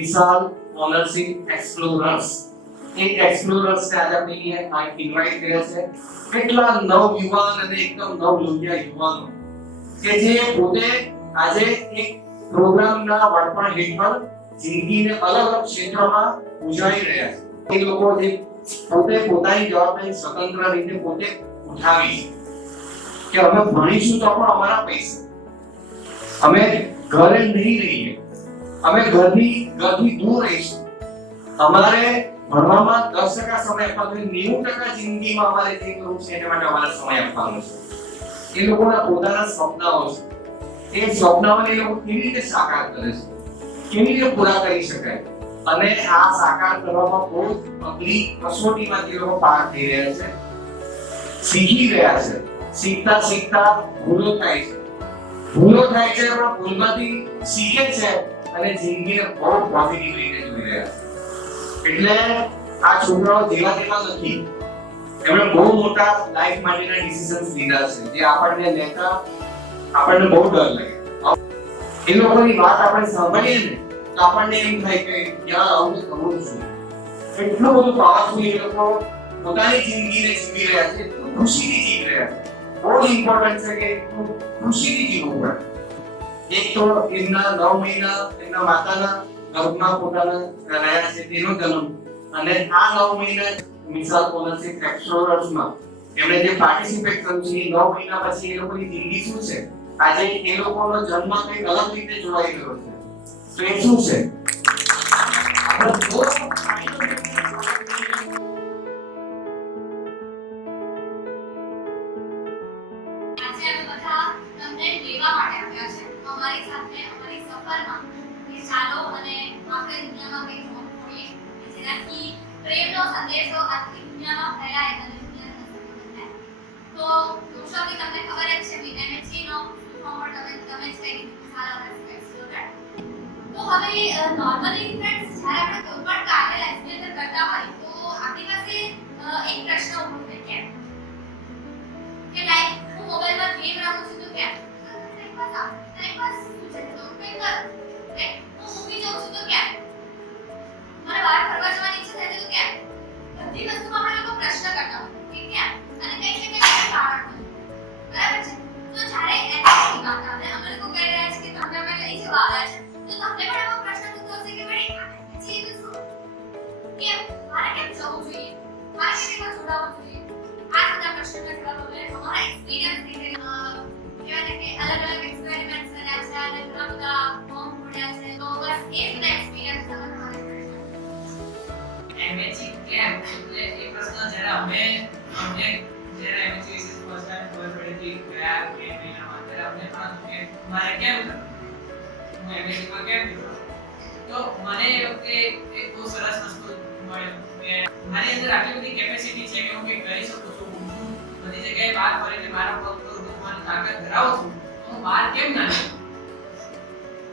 વિશાલ ownership એક્સપ્લોરર્સ, એ એક્સપ્લોરર્સ ને આજે આપણે ઇન્વાઇટ કર્યા છે કેટલા નવયુવાન અને એકદમ નવલોહિયા યુવાનો કે જે પોતે આજે એક પ્રોગ્રામના વડપણ હેઠળ જિંદગીને અલગ અલગ ક્ષેત્રમાં ઉજાળી રહ્યા છે। એ લોકો જે પોતે પોતાની જવાબદારી સ્વતંત્ર રીતે પોતે ઉઠાવી કે અમે ભણીશું તો પણ અમારા પૈસા, અમે ઘરે નહીં રહીએ, અમે ઘરથી દૂર રહીશું, અમારે ભણવામાં 10% સમય આપવાનો, 90% જિંદગીમાં અમારે જે કરવું છે એના માટે અમારે સમય આપવાનો છે। એ લોકોના પોતાના સપનાઓ છે, એ સપનાઓને એ લોકો કેવી રીતે સાકાર કરે છે, કેવી રીતે પૂરા કરી શકાય, અને આ સાકાર કરવામાં બહુ અઘરી કસોટીમાંથી લોકો પાર થઈ રહ્યા છે, શીખી રહ્યા છે। શીખતા શીખતા ભૂલો થાય છે, પણ ભૂલમાંથી શીખે છે અને જિંદગીને બહુ પોઝિટિવ રીતે જોઈ રહ્યા છે। એટલે આ છોકરાઓ જેવા તેવા નથી, એમણે બહુ મોટા લાઈફ માટેના ડિસિઝન્સ લીધા છે જે આપણને લેતા આપણને બહુ ડર લાગે। એ લોકોની વાત આપણે સાંભળીએ ને તો આપણને એમ થાય કે યાર આવું કરવું જોઈએ। એટલું બધું પાવરફુલ એ લોકો પોતાની જિંદગીને જીવી રહ્યા છે, એટલું ખુશીથી જીવી રહ્યા છે। બહુ ઇમ્પોર્ટન્ટ છે કે એટલું ખુશીથી જીવવું પડે। એક તો એમના 9 મહિના એમના માતાના ગર્ભમાં પોતાના રહ્યા છે તેનો જન્મ, અને આ 9 મહિના મિસાલ ઓનરશિપ એક્સપ્લોરર્સમાં એમણે જે પાર્ટિસિપેટ કર્યું છે, 9 મહિના પછી એ લોકોની જિંદગી શું છે, આજે એ લોકોનો જન્મ કંઈક અલગ રીતે જોવાઈ ગયો છે। તો એ શું છે? અમારી સાથે અમારી સફરમાં કે ચાલો અને આપણે દુનિયામાં કંઈક નવું ખોલીએ જેનાથી પ્રેમનો સંદેશો આખી દુનિયામાં ફેલાય અને દુનિયાને સમજાય। તો દોસ્તો તમને ખબર જ છે MHC નો ફોર્મ તમે જ કહી દીધું સારા વર્ષ એક્સપ્લોરર। તો હવે નોર્મલી ફ્રેન્ડ્સ જ્યારે આપણે કોઈ પણ કાર્ય લાઈફની અંદર કરતા હોય તો આપણી પાસે એક પ્રશ્ન ઉભો થાય કે લાઈક હું મોબાઈલમાં ગેમ રમું છું તો કેમ? ટાઈમપાસ છે તો કંઈ કર, રાઈટ? હું મૂવી જોઉં છું તો કેમ? મને બહાર ફરવા જવાની ઈચ્છા થાય છે તો કેમ? બધી વસ્તુમાં આપણે લોકો પ્રશ્ન કરતા હોય કે કેમ, અને કંઈક ને કંઈક કારણ હોય, બરાબર છે? તો જ્યારે એની વાત આવે અમે લોકો કહી રહ્યા છે કે તમને અમે લઈ જવા આવ્યા છે, તો તમને પણ એવો પ્રશ્ન થતો હશે કે ભાઈ આ છે તો શું, કેમ મારે કેમ જવું જોઈએ, મારે કેમ એમાં જોડાવવું જોઈએ? આ બધા પ્રશ્નના જવાબ અમે અમારા એક્સપિરિયન્સ રીતે કહેવાય ને કે અલગ અલગ એક્સપેરિમેન્ટ્સ કર્યા છે અને ઘણા બધા ફોર્મ ભર્યા છે। તો બસ એ બધા એક્સપિરિયન્સ તમારે MHC કેમ એટલે એ પ્રશ્ન જ્યારે અમને જ્યારે MHC વિશે ફર્સ્ટ ટાઈમ ખબર પડી હતી ગયા બે મહિનામાં, ત્યારે અમને પણ કે મારે કેમ કરવું, હું MHC માં કેમ જોડાઉં? તો મને એ વખતે એક બહુ સરસ વસ્તુ મળ્યો કે મારી અંદર આટલી બધી કેપેસિટી છે કે હું કંઈક કરી શકું છું, હું બધી જગ્યાએ બહાર ફરીને મારા પગ પર ઊભું થવાની તાકાત ધરાવું છું, તો હું બહાર કેમ ના જઉં?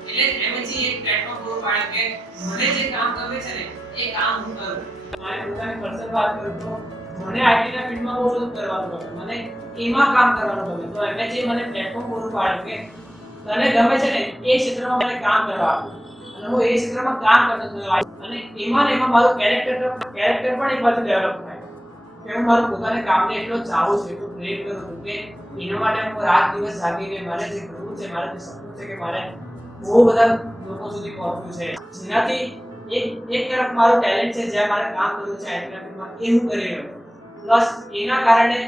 એટલે MHC એક પ્લેટફોર્મ પૂરું પાડે કે મને જે કામ ગમે છે ને એ કામ હું કરું। મારી પોતાની પર્સનલ વાત કરું તો મને આઈટીના ફિલ્ડમાં બહુ બધું કરવાનું ગમે, મને એમાં કામ કરવાનું ગમે। તો MHC મને પ્લેટફોર્મ પૂરું પાડે કે તને ગમે છે ને એ ક્ષેત્રમાં મને કામ કરવા આપો, અને હું એ ક્ષેત્રમાં કામ કરતો થયો, અને એમાં મારું કેરેક્ટર પણ એક બાજુ ડેવલપ થાય કે હું મારું પોતાના કામને એટલો ચાહું છું, એટલું પ્રેમ કરું છું કે એના માટે હું રાત દિવસ જાગીને મારે જે કરવું છે, મારે જે સપનું છે કે મારે બહુ બધા લોકો સુધી પહોંચવું છે, જેનાથી એક તરફ મારું ટેલેન્ટ છે, જ્યાં મારે કામ કરવું છે આઈટીના ફિલ્ડમાં, એ હું કરી રહ્યો છું, પ્લસ એના કારણે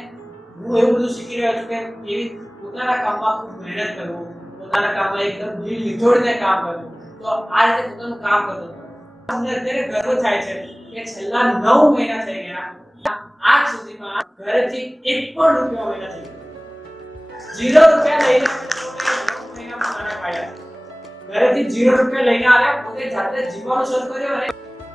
હું એવું બધું શીખી રહ્યો છું કે કેવી પોતાના કામમાં ખૂબ મહેનત કરવું, પોતાના કામમાં એકદમ દિલ લીધોડીને કામ કરવું। તો આ રીતે પોતાનું કામ કરતો હતો। અમને અત્યારે ગર્વ થાય છે કે છેલ્લા 9 મહિના થઈ ગયા, આજ સુધીમાં ઘરેથી એક પણ રૂપિયો અમે નથી, 0 રૂપિયા લઈને 9 મહિના પોતાના કાઢ્યા, ઘરેથી 0 રૂપિયા લઈને આવ્યા, પોતે જાતે જીવવાનું શરૂ કર્યું। અને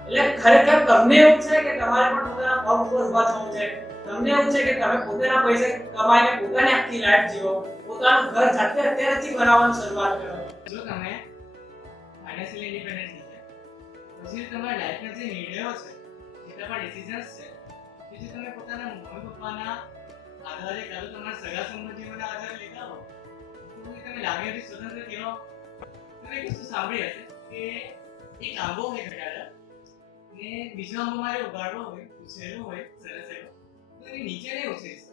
એટલે ખરેખર તમને એવું છે કે તમારે પણ પોતાના પગ ઉપર ઊભા થવું છે, તમને એવું છે કે તમે પોતાના પૈસે કમાઈને પોતાની આખી લાઈફ જીવો, પોતાનું ઘર જાતે અત્યારેથી બનાવવાની શરૂઆત કરો। જો તમે ફાઇનાન્શિયલી ઇન્ડિપેન્ડન્ટ છે, પછી તમારા લાઈફના જે નિર્ણયો છે, જેટલા પણ ડિસિઝન્સ છે, કે જે તમે પોતાના મમ્મી પપ્પાના આધારે કાં તો તમારા સગા સંબંધીઓના આધારે લેતા હો, તો તમે લાગણીઓથી સ્વતંત્ર કહેવાઓ। તમે એક વસ્તુ સાંભળી હશે કે એક આંબો હોય ઘટાડા ને બીજો આંબો મારે ઉગાડવો હોય, ઉછેરવો હોય સરસ એવો, તો એ નીચે નહીં ઉછેરી શકે.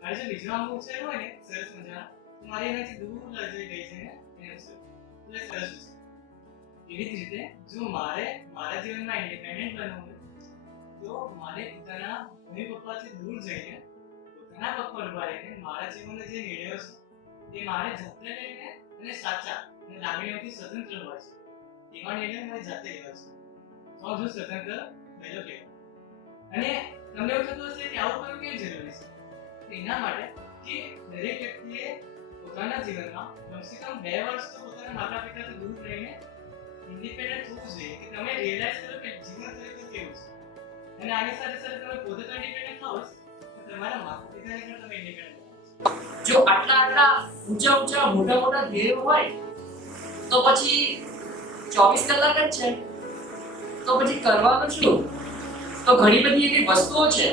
મારે જો બીજો આંબો ઉછેરવો હોય ને સરસ મજાનો, તો મારે એનાથી દૂર લઈ જઈને એને ઉછેરવું, એટલે સરસ ઉછેર. એવી જ રીતે જો મારે મારા જીવનમાં ઇન્ડિપેન્ડન્ટ બનવું હોય તો મારે પોતાના મમ્મી પપ્પાથી દૂર જઈને પોતાના પગ પર ઉભા રહીને મારા જીવનના જે નિર્ણયો છે તે મારે જાતે લઈને અને સાચા અને લાગણીઓથી સ્વતંત્ર હોવા છે. એવા નિર્ણય મારે જાતે લેવા છે, તો હું સ્વતંત્ર બન્યો કહેવાય. અને તમને એવું થતું હશે કે આવું કરવું કેમ જરૂરી છે? તો એના માટે કે દરેક વ્યક્તિએ પોતાના જીવનમાં કમસે કમ 2 વર્ષ તો પોતાના માતા પિતાથી દૂર રહીને ઇન્ડિપેન્ડન્ટ થવું જોઈએ, કે તમે રિયલાઇઝ કરો કે જીવન ખરેખર કેવું છે. અને આની સાથે સાથે તમે પોતે તો ઇન્ડિપેન્ડન્ટ થાઓ તો તમારા માતા પિતાને પણ તમે ઇન્ડિપેન્ડન્ટ. જો આટલા ઊંચા મોટા ધ્યેયો હોય તો પછી 24 કલાક જ છે, તો પછી કરવાનું શું? તો ઘણી બધી એવી વસ્તુઓ છે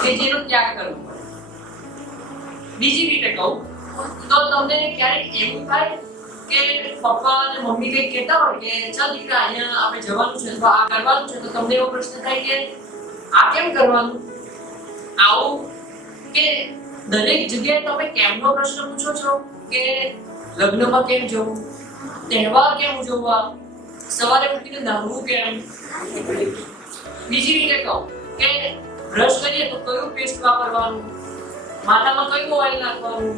કે જેનો ત્યાગ કરવો પડે. બીજી રીતે કહું તો તમને ક્યારેક એવું થાય કે પપ્પા અને મમ્મી કંઈક કહેતા હોય કે ચાલ દીકરા અહીંયા આપણે જવાનું છે તો આ કરવાનું છે, તો તમને એવો પ્રશ્ન થાય કે આ કેમ કરવાનું? આવું કે દરેક જગ્યાએ તમે કેમનો પ્રશ્ન પૂછો છો કે લગ્નમાં કેમ જવું, તહેવાર કેમ ઉજવવા, સવારે ઉઠીને નહાવું કેમ. બીજી રીતે કહું કે બ્રશ કરીએ તો કયું પેસ્ટ વાપરવાનું, માથામાં કયું ઓઇલ નાખવાનું,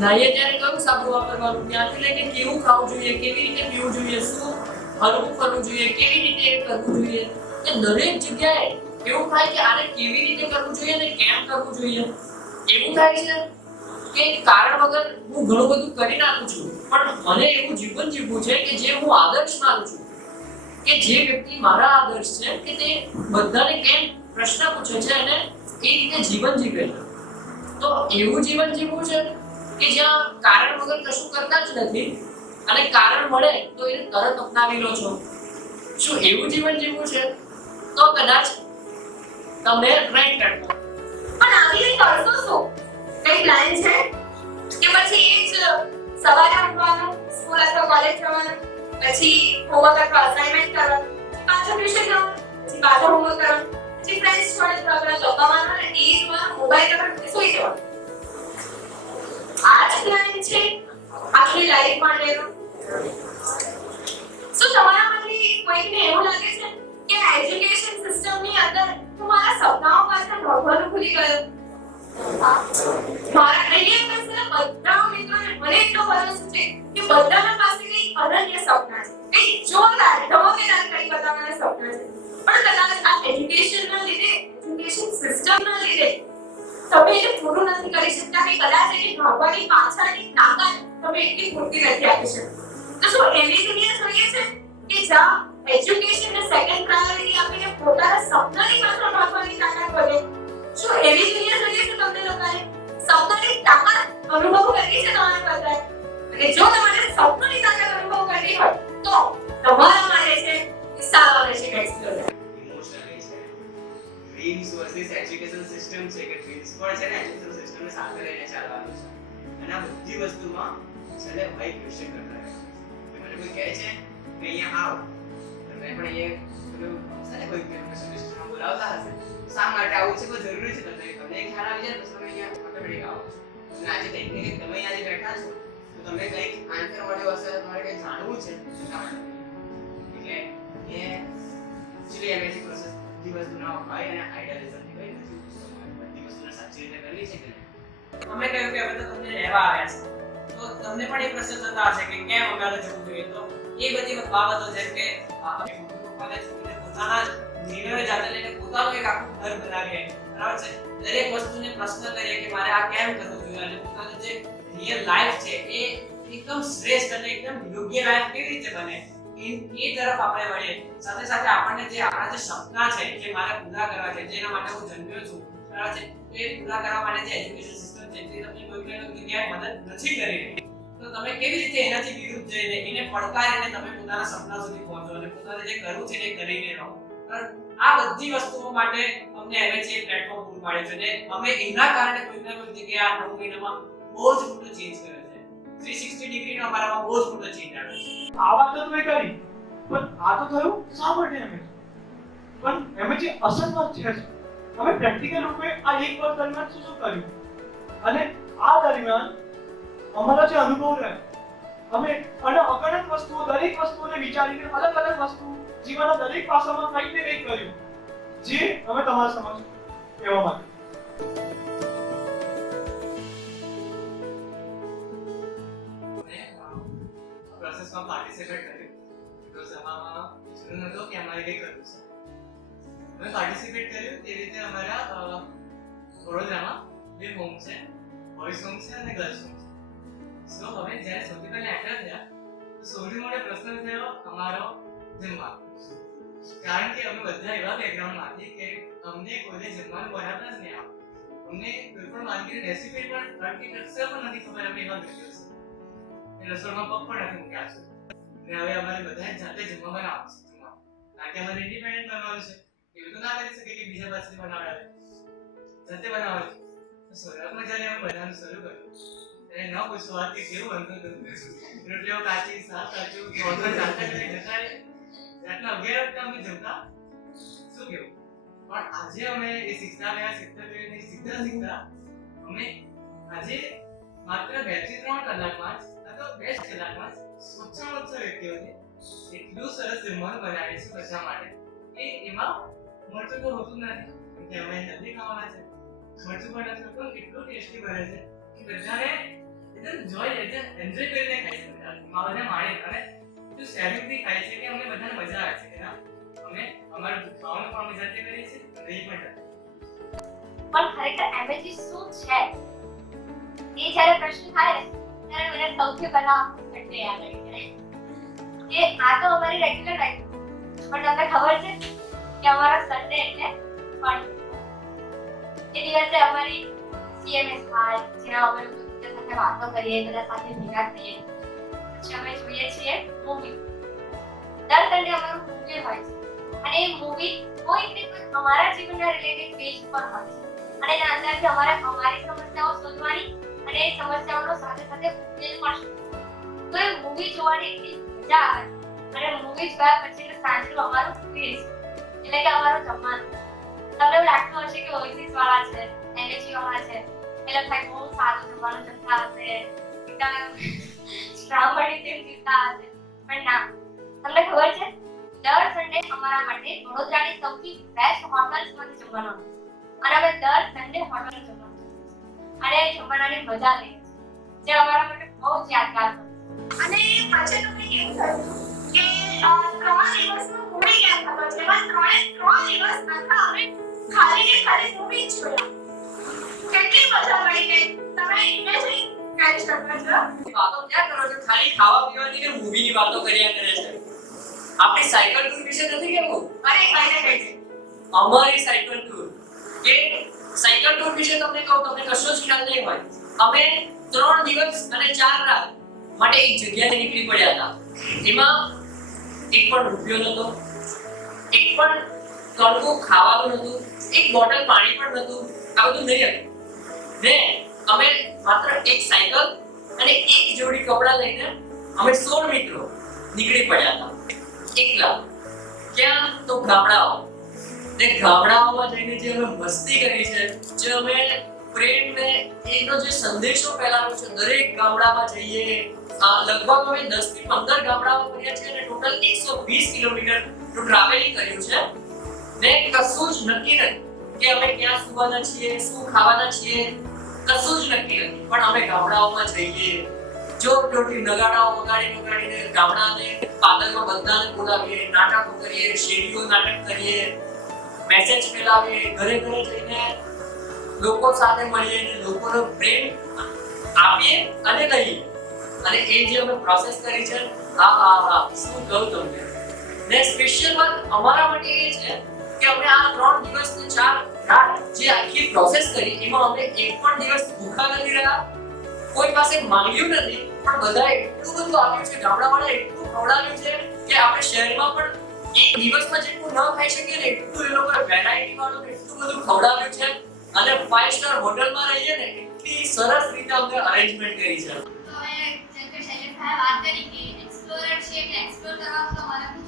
નાહીએ ત્યારે કયું સાબુ વાપરવાનું, ત્યાંથી લઈને કેવું ખાવું જોઈએ, કેવી રીતે પીવું જોઈએ, શું હલવું ફરવું જોઈએ, કેવી રીતે કરવું જોઈએ. કે દરેક જગ્યાએ એવું થાય કે આને કેવી રીતે કરવું જોઈએ અને કેમ કરવું જોઈએ. એવું થાય છે કે કારણ વગર હું ઘણું બધું કરી નાખું છું, પણ મને એવું જીવન જીવવું છે કે જે હું આદર્શ માનું છું, કે જે વ્યક્તિ મારા આદર્શ છે કે તે બધાને કેમ પ્રશ્ન પૂછે છે અને એ રીતે જીવન જીવે છે. તો એવું જીવન જીવવું છે કે જ્યાં કારણ વગર કશું કરતા જ નથી અને કારણ મળે તો એને તરત અપનાવી લો છો. શું એવું જીવન જીવવું છે? તો કદાચ તમે ટ્રાય કરજો. પણ આવી રીતે કરશો શું? કઈ પ્લાન છે કે પછી એ જ સવારે ઉઠવાનું, સ્કૂલ અથવા કોલેજ જવાનું, પછી હોમવર્ક અથવા અસાઇનમેન્ટ કરવાનું, પાછો ટ્યુશન જવાનું, પછી પાછો હોમવર્ક કરવાનું, પછી ફ્રેન્ડ્સ જોડે પ્રોગ્રામ લગાવવાનો અને એ જોવાનું, મોબાઈલ પર સૂઈ જવાનું? આ જ પ્લાન છે આખી લાઈફ માટેનો? શું તમારામાંથી કોઈને એવું લાગે છે કે એજ્યુકેશન સિસ્ટમની અંદર તમારા સપનાઓ પાછળ ભગવાન ભૂલી ગયો? મારા અહીંયા પાસે બધા મિત્રોને મને એટલો ભરોસો છે કે બધાના પાસે કંઈક અનન્ય સપના છે, કંઈક જોરદાર ધમાકેદાર કંઈક બતાવવાના સપના છે. પણ કદાચ આ એજ્યુકેશનના લીધે, એજ્યુકેશન સિસ્ટમના લીધે તમે એને પૂરું નથી કરી શકતા, કે કદાચ એને ભાગવાની પાછળની તાકાત તમે એટલી પૂરતી નથી આપી શકતા. તો શું એવી દુનિયા જોઈએ છે કે જ્યાં એજ્યુકેશનને સેકન્ડ પ્રાયોરિટી આપીને પોતાના સપનાની પાછળ ભાગવાની તાકાત વધે? શું એવી દુનિયા જોઈએ છે તમને લોકોને? સપનાની તાકાત અનુભવ કરવી છે તમારે બધાએ, અને જો તમારે સપનાની તાકાત અનુભવ કરવી હોય તો તમારા માટે છે વિશાળ છે એક્સપ્લોર. ઇમોશનલી છે ડ્રીમ્સ વર્સિસ એજ્યુકેશન સિસ્ટમ છે, કે ડ્રીમ્સ પણ છે ને એજ્યુકેશન સિસ્ટમને સાથે લઈને ચાલવાનું છે. અને આ બધી વસ્તુમાં છેલ્લે ભાઈ ક્વેશ્ચન કરતા રહે છે. મને કોઈ કહે છે કે અહીંયા આવ, તો મેં પણ અહીંયા પેલું સાને કોઈ ક્વેશ્ચન સિસ્ટમ બોલાવતા હશે, શા માટે આવું છે, કોઈ જરૂરી છે તમને ખ્યાલ આવી જાય, પછી તમે અહીંયા ઓટોમેટિક આવો છો. અને આજે ટેકનિકલી તમે અહીંયા જે બેઠા છો તો તમે કંઈક આન્સર મળ્યો હશે, તમારે કંઈક જાણવું છે એટલા માટે. એટલે એ એકચ્યુઅલી એમએસસી પ્રોસેસ બધી વસ્તુના હોય અને આઈડિયાલિઝમથી કઈ નથી, બધી વસ્તુને સાચી રીતે કરવી છે કે અમે કહ્યું કે અમે તો તમને રહેવા આવ્યા છે, તો તમને પણ એ પ્રશ્ન થતા હશે કે કેમ અમારે જવું જોઈએ. તો એ બધી બાબતો જેમ કે અમે મમ્મી પપ્પાને છોડીને પોતાના નિર્ણય જાતે લઈને પોતાનું એક આખું ઘર બનાવીએ, બરાબર છે. દરેક વસ્તુને પ્રશ્ન કરીએ કે મારે આ કેમ કરવું જોઈએ, અને પોતાનું જે રિયલ લાઈફ છે એ એકદમ શ્રેષ્ઠ અને એકદમ યોગ્ય લાઈફ કેવી રીતે બને એ તરફ આપણે વળીએ. સાથે સાથે આપણને જે આપણા જે સપના છે જે મારે પૂરા કરવા છે, જેના માટે હું જન્મ્યો છું, બરાબર છે, એ પૂરા કરવા માટે જે એજ્યુકેશન સિસ્ટમ છે તે તમને કોઈ જગ્યાએ મદદ નથી કરી રહી, તો તમે કેવી રીતે એનાથી વિરુદ્ધ જઈને એને પડકારીને તમે પોતાના સપના સુધી પહોંચો અને પોતાને જે કરવું છે એ કરીને રહો. આ બધી વસ્તુઓ માટે અમને એમએચએ પ્લેટફોર્મ પૂરું પાડે છે, અને અમે એના કારણે કોઈક ના કોઈક જગ્યાએ આ 9 મહિનામાં બહુ જ મોટો ચેન્જ કર્યો છે. 360 ડિગ્રીનો અમારામાં બહુ જ મોટો ચેન્જ આવ્યો છે. આ વાત તો તમે કરી, પણ આ તો થયું શા માટે એમએચી? પણ એમએચી અસરમાં છે જ. અમે પ્રેક્ટિકલ રૂપે આ એક વર્ષ દરમિયાન શું શું કર્યું અને આ દરમિયાન અમારા જે અનુભવ રહ્યા અમે અગણિત વસ્તુઓ, દરેક વસ્તુઓને વિચારીને અલગ અલગ વસ્તુ જીવનના દરેક પાસામાં કંઈક ને કંઈક કર્યું, જે અમે તમારા સમક્ષ કહેવા માંગીએ. પ્રોસેસમાં પાર્ટિસિપેટ કર્યું બિકોઝ આમાં જરૂર નહોતો કે અમારે કંઈ કરવું છે. અમે પાર્ટિસિપેટ કર્યું તે રીતે અમારા વડોદરામાં 2 હોમ છે, બોયઝ હોમ છે અને ગર્લ્સ હોમ છે. સો હવે જ્યારે સૌથી પહેલા એન્ટર થયા તો સૌથી મોટો પ્રશ્ન થયો અમારો જમવાનો. કારણ કે અમે બધા એવા બેકગ્રાઉન્ડમાંથી કે અમને કોઈને જમવાનું બનાવતા જ નહીં આવડતું. અમને કોઈ પણ વાનગીની રેસીપી પણ આર્કિટેક્ચર પણ નથી ખબર. અમે એવા વ્યક્તિઓ છે રસોડામાં પગ પણ નથી મૂક્યા છે. અને હવે અમારે બધા જાતે જમવા બનાવવાનું છે. કારણ કે અમારે ઇન્ડિપેન્ડન્ટ બનવાનું છે. એવું તો ના કરી શકે કે બીજા પાસેથી બનાવડાવે. જાતે બનાવવાનું છે. તો શરૂઆતમાં જ્યારે અમે બનાવવાનું શરૂ કર્યું ત્યારે ન પૂછો વાત કે કેવું બનતું હતું. રોટલીઓ કાચી, શાક કાચું, ઓર્ડર ચાલતા કરી જતા રહે. રાતના 11 વાગે અમે જમતા. શું કેવું? પણ આજે અમે એ શીખતા ગયા અમે આજે માત્ર 2 થી 3 કલાકમાં જ અથવા 2 કલાકમાં જ ઓછામાં ઓછા વ્યક્તિઓને એટલું સરસ જમવાનું બનાવીએ છીએ બધા માટે કે એમાં મરચું તો હોતું નથી, કેમ કે અમે હેલ્ધી ખાવાના છે. મરચું પણ નથી હોતું, એટલું ટેસ્ટી બને છે કે બધાને એકદમ એન્જોય કરીને ખાઈ છે. બધા માણે અને જો શેરિંગથી ખાય છે કે અમને બધાને મજા આવે છે કે ના અમે અમારું ખાવાનું પણ અમે જાતે કરીએ છીએ અને એ પણ જાતે. પણ ખરેખર એમએચી શું છે એ જ્યારે પ્રશ્ન થાય ને ત્યારે મને સૌથી પહેલા એટલે યાદ આવી જાય કે આ તો અમારી રેગ્યુલર લાઈફ, પણ તમને ખબર છે કે અમારો સન્ડે એટલે ફન. એ દિવસે અમારી સીએમએસ થાય, જેના અમે બધા સાથે વાતો કરીએ, બધા સાથે ભેગા થઈએ, પછી અમે જોઈએ છીએ મૂવી. દર સન્ડે અમારું મૂવી હોય છે અને એ મૂવી કોઈક ને કોઈક અમારા જીવનના રિલેટેડ પેજ પર હોય છે અને એના અંદરથી અમારે અમારી સમસ્યાઓ શોધવાની અને એ સમસ્યાઓનો સાથે સાથે ઉકેલ પણ શોધવાનો. તો એ મૂવી જોવાની એટલી મજા આવે અને મૂવી જોયા પછી સાંજનું અમારું ફીલ એટલે કે અમારું જમવાનું. તમને એવું લાગતું હશે કે ઓએસિસ વાળા છે, એનએચી વાળા છે એટલે ભાઈ બહુ સારું જમવાનું જમતા હશે, એકદમ બ્રાહ્મણી જેમ જીવતા હશે, પણ ના. તમને ખબર છે દર સન્ડે અમારા માટે વડોદરાની સૌથી બેસ્ટ હોટલ્સમાંથી જમવાનું આવે અને અમે દર સન્ડે હોટલ જમવાનું અને જમવાની મજા લઈએ જે અમારા માટે બહુ જ યાદગાર છે. અને પછી તમને એવું થયું કે 3 દિવસનો મૂવી કેમ્પ હતો, જેમાં 3 દિવસ આખા અમે ખાલી મૂવી જ જોયા. કેટલી મજા પડી ગઈ, તમે ઇમેજિન કરી શકો છો. વાતો ક્યાં કરો છો? ખાલી ખાવા પીવાની કે મૂવીની વાતો કર્યા કરે છે. આપણી સાયકલ ટૂર વિશે નથી કેવું? અરે કઈને કઈ છે અમારી સાયકલ ટૂર કે સાયકલ ટૂર વિશે તમને કહું, તમને કશો જ ખ્યાલ નહીં હોય. અમે 3 દિવસ અને 4 રાત માટે એક જગ્યાએ નીકળી પડ્યા હતા. એમાં એક પણ રૂપિયો નહોતો, એક પણ કણકું ખાવાનું નહોતું, એક બોટલ પાણી પણ નહોતું. આ બધું નહીં હતું ને અમે માત્ર એક સાયકલ અને એક જોડી કપડાં લઈને અમે 16 મિત્રો નીકળી પડ્યા હતા એકલા. ક્યાં? તો ગામડાઓ. ને ગામડાઓમાં જઈને જે અમે મસ્તી કરી છે, જે અમે પ્રેમને એનો જે સંદેશો ફેલાવ્યો છે, દરેક ગામડામાં જઈએ. લગભગ અમે 10 થી 15 ગામડાઓ કર્યા છે અને ટોટલ 120 કિલોમીટર ટ્રાવેલિંગ કર્યું છે. ને કશું જ નક્કી નથી કે અમે ક્યાં સુવાના છીએ, શું ખાવાના છીએ, કશું જ નક્કી નથી. પણ અમે ગામડાઓમાં જઈએ, જોરથી નગાડાઓ વગાડીને ગામડાને પાદરમાં બધાને બોલાવીએ, નાટકો કરીએ, શેરીઓ નાટક કરીએ, મેસેજ ફેલાવીએ, ઘરે જઈને લોકો સાથે મળીએ અને લોકોનો પ્રેમ આપીએ અને લઈએ. અને એ જે અમે પ્રોસેસ કરી છે, શું કહું તમને. ને સ્પેશિયલ વાત અમારા માટે એ છે કે અમે આ 3 દિવસ ને 4 રાત જે આખી પ્રોસેસ કરી એમાં અમે એક પણ દિવસ ભૂખા નથી રહ્યા, કોઈ પાસે માંગ્યું નથી, પણ બધા એટલું બધું આપ્યું છે. ગામડાવાળા એટલું ખવડાવ્યું છે કે આપણે શહેરમાં પણ એક દિવસમાં જેટલું ન ખાઈ શકીએ ને એટલું એ લોકોએ વેરાયટી વાળું એટલું બધું ખવડાવ્યું છે. અને 5 સ્ટાર હોટલમાં રહીએ ને એટલી સરસ રીતે અમે અરેન્જમેન્ટ કરી છે. તો હવે જેમ કે શૈલેષભાઈએ વાત કરી કે એક્સપ્લોરર છે એટલે એક્સપ્લોર કરવા તો અમારાથી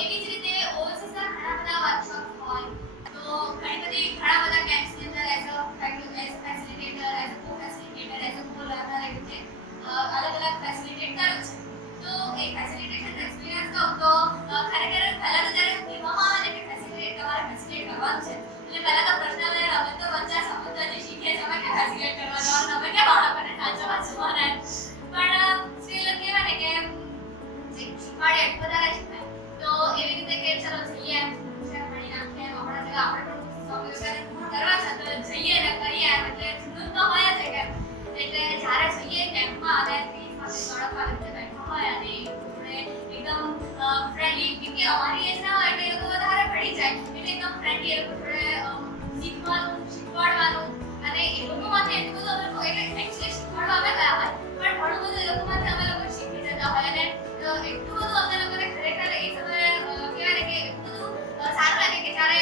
એવી જ રીતે ઓવરસીઝ ના ઘણા બધા વર્કશોપ હોય તો ઘણા બધા કેમ્પ્સની અંદર as a facilitator, as a co-facilitator, as a co-learner એવી રીતે અલગ ફેસિલિટેટ કરું છે. તો એ ફેસિલિટેશન એક્સપિરિયન્સ કહું તો ખરેખર પહેલા તો જ્યારે કહેવામાં આવે ને કે તમારે ફેસિલિટેટ કરવાનું છે એટલે પહેલા તો પ્રશ્ન આવે અમે તો 50 સમુદ્રથી શીખીએ છીએ અમે કે ફેસિલિટેટ કરવા જવાનું અમે કે બાળકોને ઢાંચવા વાંચવાના પણ સ્ટીલ કહેવાય ને કે શીખવાડે વધારે શીખાય તો એવી રીતે કે ચલો જઈએ એમ ભણી નાખીએ આપણા જેવા આપણે પણ કરવા છે તો જઈએ ને કરીએ એટલે જૂનું તો હોય જ કે એટલે જ્યારે જઈએ કેમ્પમાં આવે સાથે બાળકો આવી રીતે બેઠા હોય અને જોડે એકદમ ફ્રેન્ડલી કે અમારી એજ ના હોય એટલે એ લોકો વધારે પડી જાય એટલે એકદમ ફ્રેન્ડલી એ લોકો જોડે શીખવાનું શીખવાડવાનું અને એ લોકોમાંથી એટલું બધું અમે લોકો એટલે એક્ચ્યુઅલી શીખવાડવા અમે ગયા હોય પણ ઘણું બધું એ લોકોમાંથી અમે લોકો શીખી જતા હોય અને એટલું બધું અમે લોકોને ખરેખર એ સમયે કહેવાય ને કે એટલું બધું સારું લાગે કે જ્યારે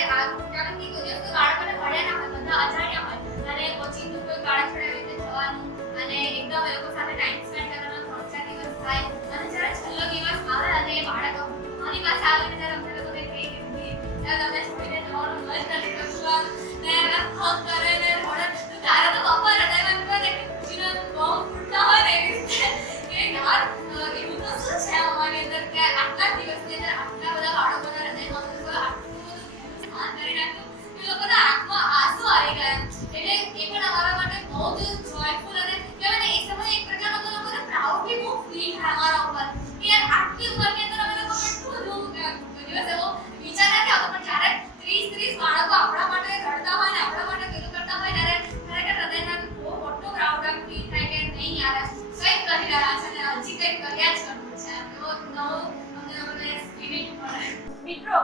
કારણ કે કોઈ દિવસ બાળકોને મળ્યા ના હોય બધા અજાણ્યા હોય અને ઓચિંતું કોઈ બાળક જોડે રીતે જવાનું અને એકદમ એ લોકો સાથે ટાઈમ સ્પેન્ડ કરવાનો 3-4 દિવસ થાય અને જ્યારે છેલ્લો દિવસ આવે અને બાળકો મારી પાસે આવે ને ત્યારે અમને લોકોને કહી દીધી તમે છોડીને જવાનું મન નથી કરતું ને ફોન કરે ને રોડે તારા તો પપ્પા હતા એમ કહે ને ખુશીનો બહુ ફૂટતા હોય ને એવી રીતે કે યાર એવું તો શું છે અમારી અંદર કે આટલા દિવસની અંદર આટલા બધા બાળકોના હૃદયમાં આટલું બધું સ્નાન કરી નાખ્યું કે લોકોના આંખમાં આંસુ આવી ગયા એટલે એ પણ અમારા માટે બહુ જ જોયફુલ અને કહેવાય ને એ સમયે એક પ્રકારનો તો લોકોને પ્રાઉડ બી બહુ ફીલ થાય અમારા ઉપર કે યાર આટલી ઉંમરની અંદર અમે લોકો કેટલું બધું દિવસ એવો વિચાર નથી આવતો પણ જ્યારે 30 બાળકો આપણા માટે રડતા હોય ને આપણા માટે પેલું કરતા હોય ત્યારે ખરેખર હૃદયમાં બહુ મોટો પ્રાઉડ ફીલ થાય કે નહીં યાર કંઈક કરી રહ્યા છે ને હજી કંઈક કર્યા જ કરવું છે એવો નવો અમને લોકોને સ્પિરિટ મળે. મિત્રો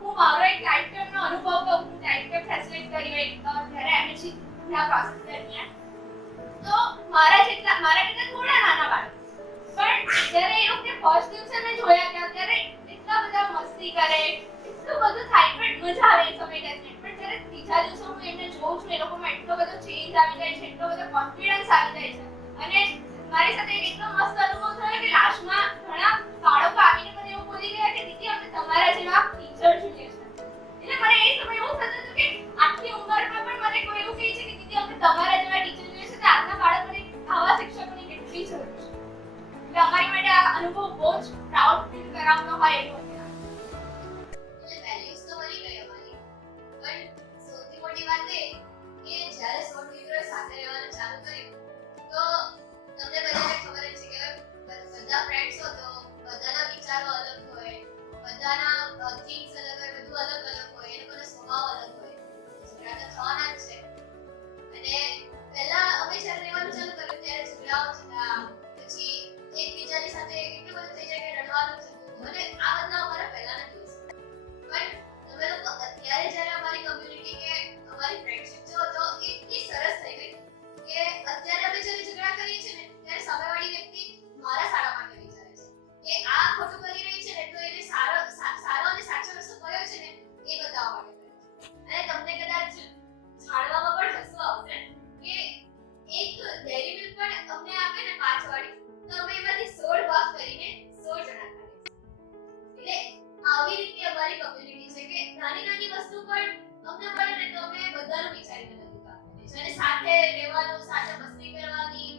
હું મારો એક લાઈફ ટાઈમનો અનુભવ કહું હું લાઈફ ટાઈમ ફેસિલિટેટ કરી હોય જ્યારે એમએસસી ના પ્રોસેસ દરમિયાન તો મારા કરતા થોડા નાના બાળકો પણ જ્યારે એ લોકોને ફર્સ્ટ દિવસે મેં જોયા કે અત્યારે એટલા બધા મસ્તી કરે એટલું બધું થાય પણ મજા આવે એ સમય દરમિયાન પણ જ્યારે ત્રીજા દિવસે હું એમને જોઉં છું એ લોકોમાં એટલો બધો ચેન્જ આવી જાય છે એટલો બધો કોન્ફિડન્સ આવી જાય છે અને મારી સાથે એક એટલો મસ્ત અનુભવ થયો કે લાસ્ટમાં ઘણા બાળકો આવીને મને એવું બોલી ગયા કે દીદી અમે તમારા જેવા ટીચર જોઈએ છે એટલે મને એ સમય એવું થતું હતું કે આટલી ઉંમરમાં પણ મને કોઈ એવું કહે છે કે દીદી અમે તમારા જેવા ટીચર જોઈએ છે તો આજના બાળકોને આવા શિક્ષકોની કેટલી જરૂર છે એટલે અમારી માટે આ અનુભવ બહુ જ પ્રાઉડ ફીલ કરાવતો હોય એવો એટલે વેલ્યુઝ તો બની ગઈ અમારી પણ સૌથી મોટી વાત એ કે જ્યારે સોળ મિત્રો સાથે રહેવાનું ચાલુ કર્યું તો તમને બધાને ખબર જ છે કે બધા ફ્રેન્ડ્સ હો તો બધાના વિચારો અલગ હોય બધાના થિંગ્સ અલગ હોય બધું અલગ હોય એ લોકોનો સ્વભાવ અલગ હોય ઝઘડા તો થવાના જ છે અને પહેલા અમે જ્યારે રહેવાનું ચાલુ કર્યું ત્યારે ઝઘડાઓ થતા પછી એકબીજાની સાથે એટલું બધું થઈ જાય કે રડવાનું થતું અને આ બધા અમારા પહેલાના દિવસો પણ તમે લોકો અત્યારે જ્યારે અમારી કમ્યુનિટી કે અમારી ફ્રેન્ડશિપ જો તો એટલી સરસ થઈ ગઈ કે અત્યારે અમે જ્યારે ઝઘડા કરીએ છીએ ને ત્યારે સામેવાળી વ્યક્તિ મારા સારા માટે વિચારે છે કે આ ખોટું કરી રહી છે ને તો એને સારો અને સાચો રસ્તો કયો છે ને એ બતાવવા માટે કરે છે અને તમને કદાચ જાણવામાં પણ હસવું આવશે કે એક ડેરી મિલ્ક પણ અમને આપે ને 5 વાળી તો અમે એમાંથી 16 ભાગ કરીને 16 જણા ખાઈએ એટલે આવી રીતે અમારી કમ્યુનિટી છે કે નાની વસ્તુ પણ અમને મળે ને તો અમે બધાનું વિચારીને બધું કામ કરીએ છીએ અને સાથે રહેવાનું સાથે મસ્તી કરવાની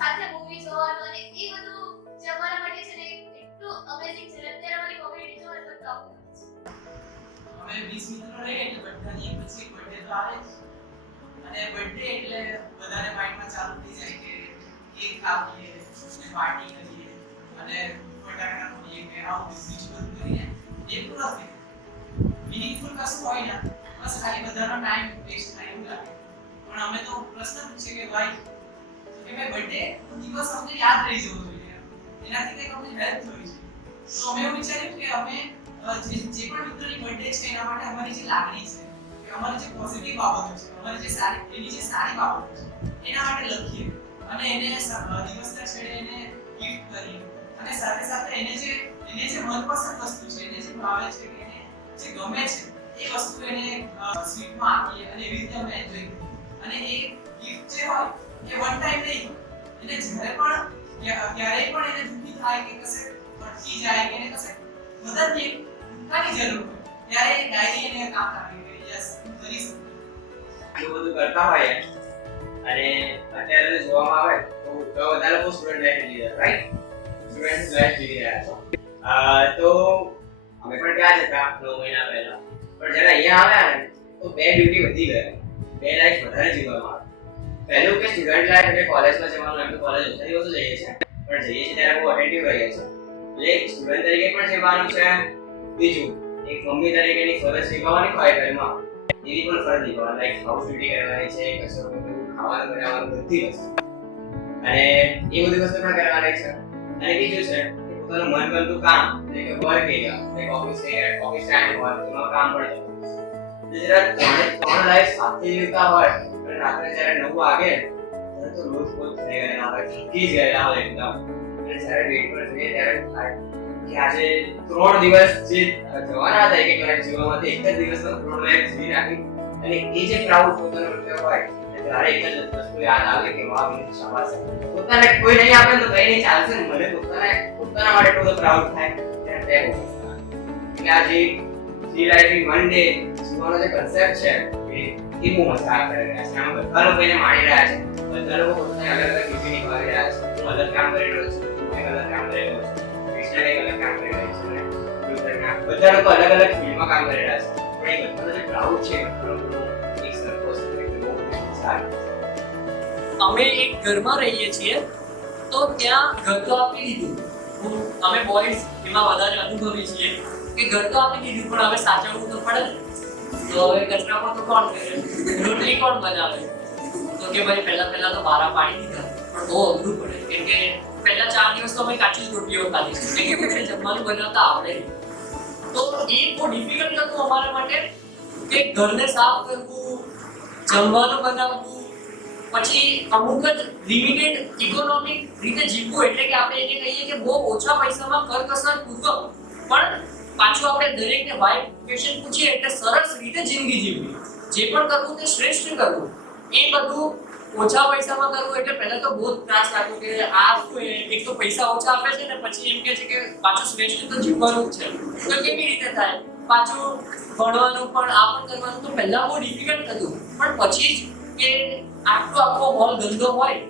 સાથે મૂવી જોવાનું અને એ બધું જે અમારા માટે છે ને એટલું અમેઝિંગ છે અત્યારે અમારી કોમ્યુનિટી જોવા તો ટોપ અમે 20 મિત્રો રહીએ એટલે બધાની એક પછી બર્થડે તો આવે જ અને બર્થડે એટલે બધાને માઇન્ડમાં ચાલુ થઈ જાય કે કેક કાપીએ ને પાર્ટી કરીએ અને ફટાકડા ફોડીએ કે આવું બીજું બધું કરીએ એટલું નથી મીનિંગફુલ કશું હોય ને બસ ખાલી બધાનો ટાઈમ વેસ્ટ થાય એવું લાગે પણ અમે તો પ્રશ્ન પૂછીએ કે ભાઈ બર્થડે દિવસ અમને યાદ રહી જવો જોઈએ એનાથી કંઈક અમને હેલ્પ થવી જોઈએ તો અમે એવું વિચાર્યું કે અમે જે પણ મિત્રોની બર્થડે છે એના માટે અમારી જે લાગણી છે કે અમારી જે પોઝિટિવ બાબતો છે અમારી જે સારી બાબતો છે એના માટે લખીએ અને એને દિવસના છેડે એને ગિફ્ટ કરીએ અને સાથે સાથે એને જે મનપસંદ વસ્તુ છે એને જે ભાવે છે કે એને જે ગમે છે એ વસ્તુ એને સ્વીટમાં આપીએ અને એવી રીતે અમે એન્જોય કરીએ અને એ ગિફ્ટ જે હોય એ વન ટાઈમ નહીં એટલે ક્યારેય પણ એને દુઃખી થાય કે કશે અટકી જાય કે એને કશે મદદ કાની જરૂર હોય ત્યારે એ ડાયરી અને કામ રાખી દે યસ કરી શકું આટલું બધું કરતા હોય અને અત્યારે જોવામાં આવે તો બધા લોકો સ્ટુડન્ટ લાઈફ જીવી રહ્યા રાઈટ સ્ટુડન્ટ લાઈફ જીવી રહ્યા છે તો અમે પણ ત્યાં જતા 9 મહિના પહેલા પણ જ્યારે અહીંયા આવ્યા ને તો બે ડ્યુટી વધી ગયા બે લાઈફ વધારે જીવવામાં આવે પહેલું કે સ્ટુડન્ટ લાઈફ એટલે કોલેજમાં જવાનું એમ તો કોલેજ ઓછા દિવસો જઈએ છીએ પણ જઈએ છીએ ત્યારે બહુ અટેન્ટિવ રહીએ છીએ એટલે એક સ્ટુડન્ટ તરીકે પણ જવાનું છે બીજું એક મમ્મી તરીકેની ફરજ નિભાવવાની હોય ઘરમાં એવી પણ ફરજ નિભાવવાની લાઈક હાઉસ ડ્યુટી કરવાની છે કશું ખાવાનું બનાવવાનું બધી વસ્તુ અને એ બધી વસ્તુ પણ કરવાની છે અને બીજું છે કે પોતાનું મનગમતું કામ એટલે કે work area like office time હોય એમાં કામ પણ જરા ત્રણ લાઈફ સાથે જીવતા હોય અને રાત્રે જ્યારે 9 વાગે ત્યારે તો રોજ રોજ થઈ ગયા આવે થકી જ ગયા આવે એકદમ અને જ્યારે વેટ પર જોઈએ ત્યારે થાય કે આજે 3 દિવસ જે જવાના હતા એક લાઈફ જીવવામાંથી એક જ દિવસમાં 3 લાઈફ જીવી નાખી અને એ જે પ્રાઉડ પોતાનો રૂપિયા હોય ત્યારે એક જ વસ્તુ યાદ આવે કે વાહ મને શાબાશ પોતાને કોઈ નહીં આપે તો કઈ નહીં ચાલશે ને મને પોતાના માટે એટલો પ્રાઉડ થાય ત્યારે તે એટલે આજે જે લાઈફ ઇન વન ડે જીવવાનો જે કન્સેપ્ટ છે એ બહુ મજા કરી રહ્યા છે આમાં બધા લોકો એને માણી રહ્યા છે બધા લોકો પોતાની અલગ અલગ રીતે નિભાવી રહ્યા છે હું અલગ કામ કરી રહ્યો છું હું અલગ કામ કરી રહ્યો છું કૃષ્ણ એક અલગ કામ કરી રહ્યો છે બધા લોકો અલગ અલગ ફિલ્ડમાં કામ કરી રહ્યા છે પણ એ બધાનો જે ક્રાઉડ છે એક સરખો છે બહુ સારું અમે એક ઘરમાં રહીએ છીએ તો ત્યાં ઘર તો આપી દીધું અમે બોયઝ એમાં વધારે અનુભવી છીએ કે ઘર તો આપી દીધું પણ હવે સાચવવું તો પડે ને તો હવે કચરામાં તો કોણ કરે રોટલી કોણ બનાવે તો કે ભાઈ પહેલા તો બારા પાડી દીધા પણ બહુ અઘરું પડે કેમ કે પહેલા 4 દિવસ તો અમે કાચી જ રોટલીઓ ખાધી છે કે પછી જમવાનું બનાવતા આવડે તો એ બહુ ડિફિકલ્ટ હતું અમારા માટે કે ઘરને સાફ કરવું જમવાનું બનાવવું પછી અમુક જ લિમિટેડ ઇકોનોમિક રીતે જીવવું એટલે કે આપણે એને કહીએ કે બહુ ઓછા પૈસામાં કરકસર પૂર્વક પણ પાછું આપણે દરેકને વાઇફ ક્વેશ્ચન પૂછીએ એટલે સરસ રીતે જિંદગી જીવવી જે પણ કરવું તે શ્રેષ્ઠ કરવું એ બધું ઓછા પૈસામાં કરવું એટલે પહેલા તો બહુ ત્રાસ લાગ્યો કે આ શું એક તો પૈસા ઓછા આપે છે ને પછી એમ કહે છે કે પાછું શ્રેષ્ઠ તો જીવવાનું જ છે તો કેવી રીતે થાય પાછું ભણવાનું પણ આ પણ કરવાનું તો પહેલા બહુ ડિફિકલ્ટ હતું પણ પછી જ કે આખો હોલ ગંદો હોય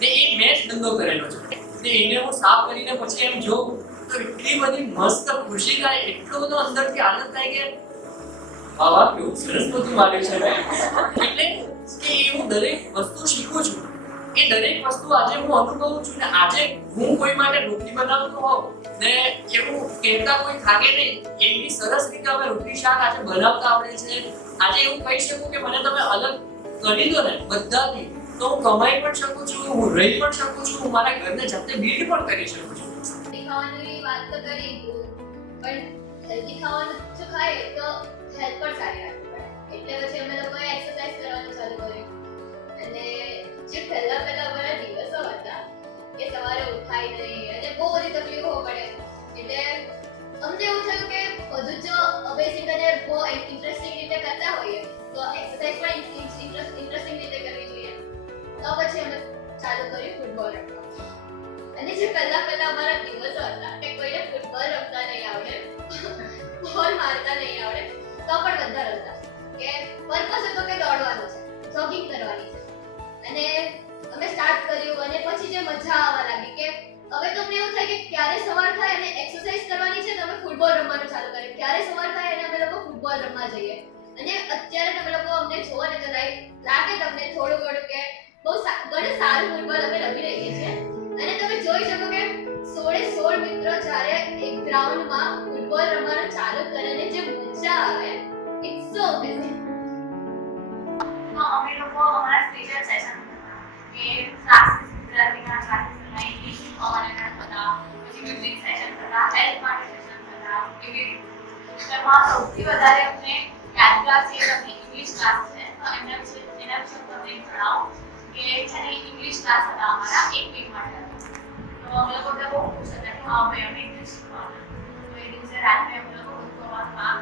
ને એ મેં જ ગંદો કરેલો છે ને એને હું સાફ કરીને પછી એમ જોઉં તો એટલી બધી મસ્ત ખુશી થાય એટલો બધો અંદરથી આનંદ થાય કે વાહ કેવું સરસ બધું માન્યું છે એટલે કે હું દરેક વસ્તુ શીખું છું એ દરેક વસ્તુ આજે હું અનુભવું છું ને આજે હું કોઈ માટે રોટલી બનાવતો હોઉં ને એવું કહેતા કોઈ થાકે નહીં એવી સરસ રીતે અમે રોટલી શાક આજે બનાવતા આવડે છે આજે એવું કહી શકું કે મને તમે અલગ કરી દો ને બધાથી તો હું કમાઈ પણ શકું છું હું રહી પણ શકું છું હું મારા ઘરને જાતે બિલ્ડ પણ કરી શકું છું ખાવાની વાત તો કરી પણ હેલ્ધી ખાવાનું જો ખાય તો હેલ્થ પણ સારી રાખવી પડે એટલે પછી અમે લોકોએ એક્સરસાઇઝ કરવાનું ચાલુ કર્યું અને જે પહેલા અમારા દિવસો હતા કે સવારે ઉઠાય નહીં અને બહુ બધી તકલીફો પડે એટલે અમને એવું થયું કે બધું જો અમેઝિંગ અને બહુ ઇન્ટરેસ્ટિંગ રીતે કરતા હોઈએ તો એક્સરસાઇઝ પણ ઇન્ટરેસ્ટિંગ રીતે કરવી જોઈએ તો પછી અમે ચાલુ કર્યું ફૂટબોલ રમવાનું અને જે પહેલા અમારા દિવસો હતા કે કોઈને ફૂટબોલ રમતા નહીં આવડે બોલ મારતા નહીં આવડે તો પણ બધા રમતા કે પર્પસ હતો કે દોડવાનું છે જોગિંગ કરવાની છે અને અમે સ્ટાર્ટ કર્યું અને પછી જે મજા આવવા લાગી કે હવે તો અમને એવું થાય કે ક્યારે સવાર થાય અને એક્સરસાઇઝ કરવાની છે તો અમે ફૂટબોલ રમવાનું ચાલુ કરીએ ક્યારે સવાર થાય અને અમે લોકો ફૂટબોલ રમવા જઈએ અને અત્યારે તમે લોકો અમને જોવો ને તો લાગે તમને થોડું ઘણું કે બહુ ઘણું સારું ફૂટબોલ અમે રમી રહીએ છીએ અને તમે જોઈ શકો કે 16 મિત્રો જ્યારે એક ગ્રાઉન્ડમાં ફૂટબોલ રમવાનું ચાલુ કરે અને જે મજા આવે ઇટ્સ સો અમેઝિંગ અમે લોકો અમારા સ્પેશિયલ સેશન કે ક્લાસીસ ગુજરાતીના ક્લાસીસ હતા ઇંગ્લિશ શીખવાના હતા પછી મ્યુઝિક સેશન હતા હેલ્થ માટે સેશન હતા એવી તેમાં સૌથી વધારે અમને યાદગાર છે તમને ઇંગ્લિશ ક્લાસ છે તો એના વિશે તમને જણાવો કે છે ઇંગ્લિશ ક્લાસ હતા અમારા એક વીક માટે તો અમે લોકો બહુ ખુશ હતા કે હા ભાઈ અમે ઇંગ્લિશ શીખવાના તો એ દિવસે રાત્રે અમે લોકો ઉઠવાનું કામ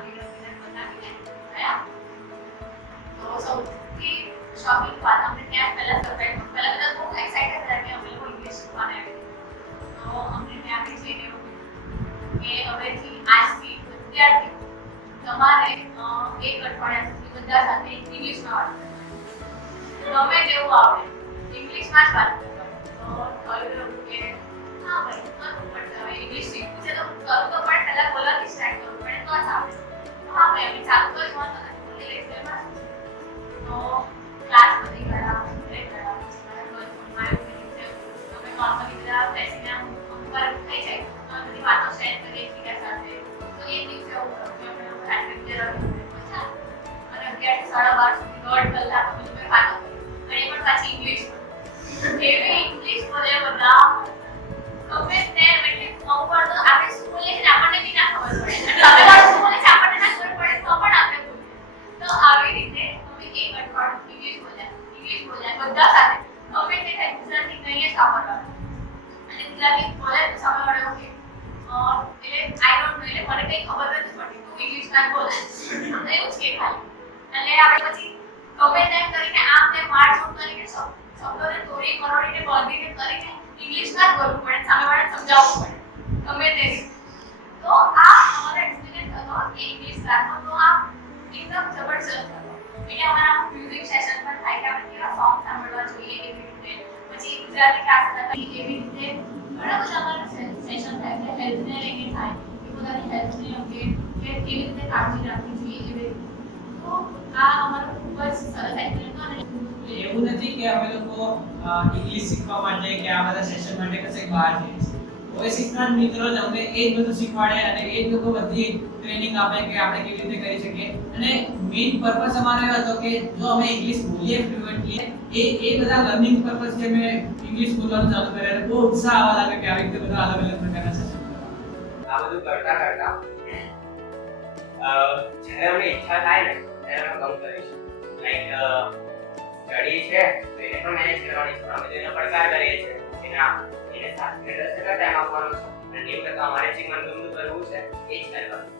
બનાવીને ગયા તો સૌથી શોપિંગ વાત અમને ત્યાં પહેલા સરપ્રાઈઝ પહેલા બહુ એક્સાઇટેડ હતા કે અમે લોકો ઇંગ્લિશ શીખવાના તો અમને ત્યાંથી જઈને કે હવેથી આજથી વિદ્યાર્થી તમારે એક અઠવાડિયા સુધી બધા સાથે ઇંગ્લિશમાં વાત કરવાની. ગમે તેવું આવડે ઇંગ્લિશમાં જ વાત કરવાની. તો કહ્યું એવું કે હા ભાઈ કરવું પડશે, હવે ઇંગ્લિશ શીખવું છે તો કરવું તો પડે, પહેલા બોલવાથી સ્ટાર્ટ કરવું પડે તો જ આવડે. હા ભાઈ અમે ચાલુ કર્યું વાંધો નથી, બોલી લઈશ એમાં. તો ક્લાસ બધી ગયા, બ્રેક ગયા, અમે નોર્મલી બધા બેસીને અમુક વાર થઈ જાય બધી વાતો શેર કરીએ એકબીજા સાથે. તો એ દિવસે એવું કરું કે અમે લોકો રાત્રે બીજા મજા અને 11 થી 12:30 સુધી 1.5 કલાક અમે લોકો વાતો કરી અને એ પણ પાછી ઇંગ્લિશમાં. એવી ઇંગ્લિશ બોલે બધા ગમે તે એટલે અમુક વાર તો આપણે શું બોલીએ છીએ આપણને બી ના ખબર પડે અને અમે લોકો શું બોલીએ છીએ આપણને ના ખબર પડે તો પણ આપણે બોલીએ. તો આવી રીતે અમે એક અઠવાડિયું ઇંગ્લિશ બોલ્યા બધા સાથે. ગમે તે થાય ગુજરાતી નહીં જ સાંભળવાનું અને ગુજરાતી બોલે તો સાંભળવાનું ઓકે એટલે આઈ ડોન્ટ નો એટલે મને કંઈ ખબર જ નથી પડતી તું ઇંગ્લિશમાં બોલે એવું જ કે ખાલી. એટલે આપણે પછી ગમે તેમ કરીને આમ તેમ મારઝૂડ કરીને શબ્દોને તોડી મરોડીને બાંધીને કરીને ઇંગ્લિશમાં જ બોલવું પડે, સામેવાળાને સમજાવવું પડે ગમે તે રીતે. તો આ અમારો એક્સપિરિયન્સ હતો કે ઇંગ્લિશ ક્લાસનો. તો આ એકદમ જબરજસ્ત હતો. એટલે અમારા મ્યુઝિક સેશન પણ થાય કે આપણે કેવા સોંગ સાંભળવા જોઈએ એવી રીતે. પછી ગુજરાતી ક્લાસ હતા એવી રીતે ઘણા બધા અમારા સેશન થાય કે હેલ્થને લઈને થાય કે પોતાની હેલ્થને અંગે કે કેવી રીતે કાળજી રાખવી જોઈએ એવી રીતે. તો આ અમારો ખૂબ જ સરસ એક્સપિરિયન્સ હતો. અને એવું નથી કે અમે લોકો ઇંગ્લિશ શીખવા માટે કે આ બધા સેશન માટે કશે બહાર જઈએ છીએ. ઓએસિસના મિત્રો જ અમને એ જ બધું શીખવાડે અને એ જ લોકો બધી ટ્રેનિંગ આપે કે આપણે કેવી રીતે કરી શકીએ. અને મેઇન પર્પસ અમારો એ હતો કે જો અમે ઇંગ્લિશ બોલીએ ફ્લુએન્ટલી એ બધા લર્નિંગ પર્પસ જે મેં ઇંગ્લિશ બોલવાનું ચાલુ કર્યા અને બહુ ઉત્સાહ આવવા લાગે કે આવી રીતે બધા અલગ અલગ પ્રકારના સેશન આ બધું કરતા કરતા જ્યારે અમને ઈચ્છા થાય ને ત્યારે અમે કામ કરીશું. લાઈક સ્ટડી છે તો એને પણ મેનેજ કરવાની છે. અમે જેનો પડકાર કરીએ છીએ એના એને 7 મિનિટ 10 ટાઈમ આપવાનો છે અને એ કરતા અમારે જે મનગમતું કરવું છે એ જ કરવાનું.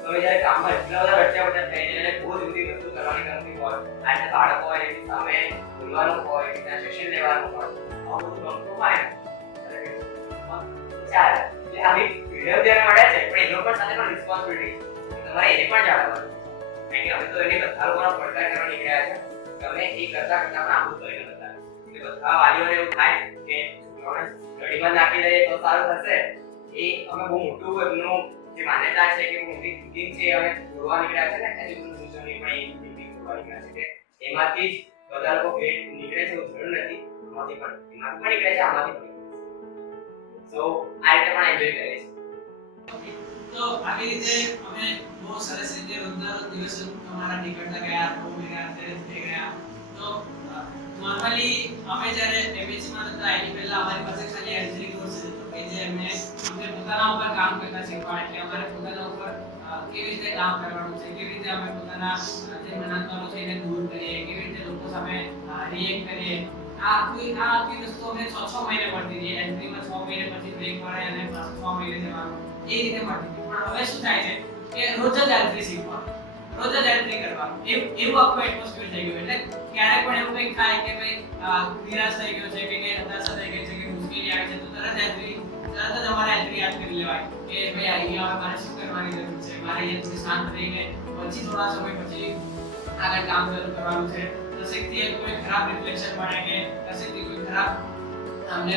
તો અમે જ્યારે કામમાં એટલા બધા રચ્યા થઈ જાય અને બહુ જુદી વસ્તુ કરવાની ગમતી હોય, આજે બાળકો હોય એની સામે બોલવાનું હોય, એના સેશન લેવાનું હોય, આવું બધું ગમતું હોય ને ચાલે. એટલે આવી ફ્રીડમ જ્યારે મળે છે પણ એ લોકો સાથે પણ રિસ્પોન્સિબિલિટી છે. તમારે એને પણ જાણવાનું. કારણ કે અમે તો એને બધા લોકોનો પડકાર કરવા નીકળ્યા છે કે અમે એ કરતા કરતા પણ આવું કરીને બતાવીએ. એટલે બધા વાલીઓને એવું થાય કે છોકરાઓને સ્ટડીમાં નાખી દઈએ તો સારું થશે. એ અમે બહુ મોટું એમનું જે માન્યતા છે કે મોટી થિંકિંગ છે અમે જોવા નીકળ્યા છે ને એજ્યુકેશન સિસ્ટમની પણ એ થિંકિંગ જોવા નીકળ્યા છે કે એમાંથી જ બધા લોકો ગ્રેડ નીકળે છે એવું જરૂર નથી. એમાંથી પણ નીકળે છે, આમાંથી પણ નીકળે છે. સો આ રીતે પણ એન્જોય કરે છે. તો આવી રીતે અમે બહુ સરસ રીતે રોજના રોજ દિવસો અમારા નીકળતા ગયા, 2 મહિના થઈ ગયા. તો નોર્મલી અમે જ્યારે એમએસસીમાં હતા એની પહેલા અમારી પાસે ખાલી એન્ટ્રી કોર્સ હતો કે જે અમને પોતાના ઉપર કામ કરતા શીખવાડે કે અમારે પોતાના ઉપર કેવી રીતે કામ કરવાનું છે, કેવી રીતે અમે પોતાના જે મનાતવાનો છે એને દૂર કરીએ, કેવી રીતે લોકો સામે રિએક્ટ કરીએ. આ આખી વસ્તુ અમે 6 મહિને પડતી હતી. એન્ટ્રીમાં 6 મહિને પછી બ્રેક પડે અને 6 મહિને જવાનું એ રીતે પડતી હતી. પણ હવે શું થાય છે કે રોજ જ એન્ટ્રી શીખવાનું, રોજ જ એન્ટ્રી કરવાનું એવું આખું એટમોસ્ફિયર થઈ ગયું. એટલે ક્યારે પણ એવું કંઈક થાય કે ભાઈ નિરાશ થઈ ગયો છે કે હતાશા થઈ ગઈ છે કે મુશ્કેલી આવી છે તો તરત જ અમારે એન્ટ્રી યાદ કરી લેવાય કે ભાઈ અહીંયા હવે મારે શું કરવાની જરૂર છે, મારે અહીંયા થોડી શાંત રહીને પછી થોડા સમય પછી આગળ કામ શરૂ કરવાનું છે. દરેકથી કોઈ ખરાબ રિફ્લેક્શન મળે કે દરેકથી કોઈ ખરાબ અમને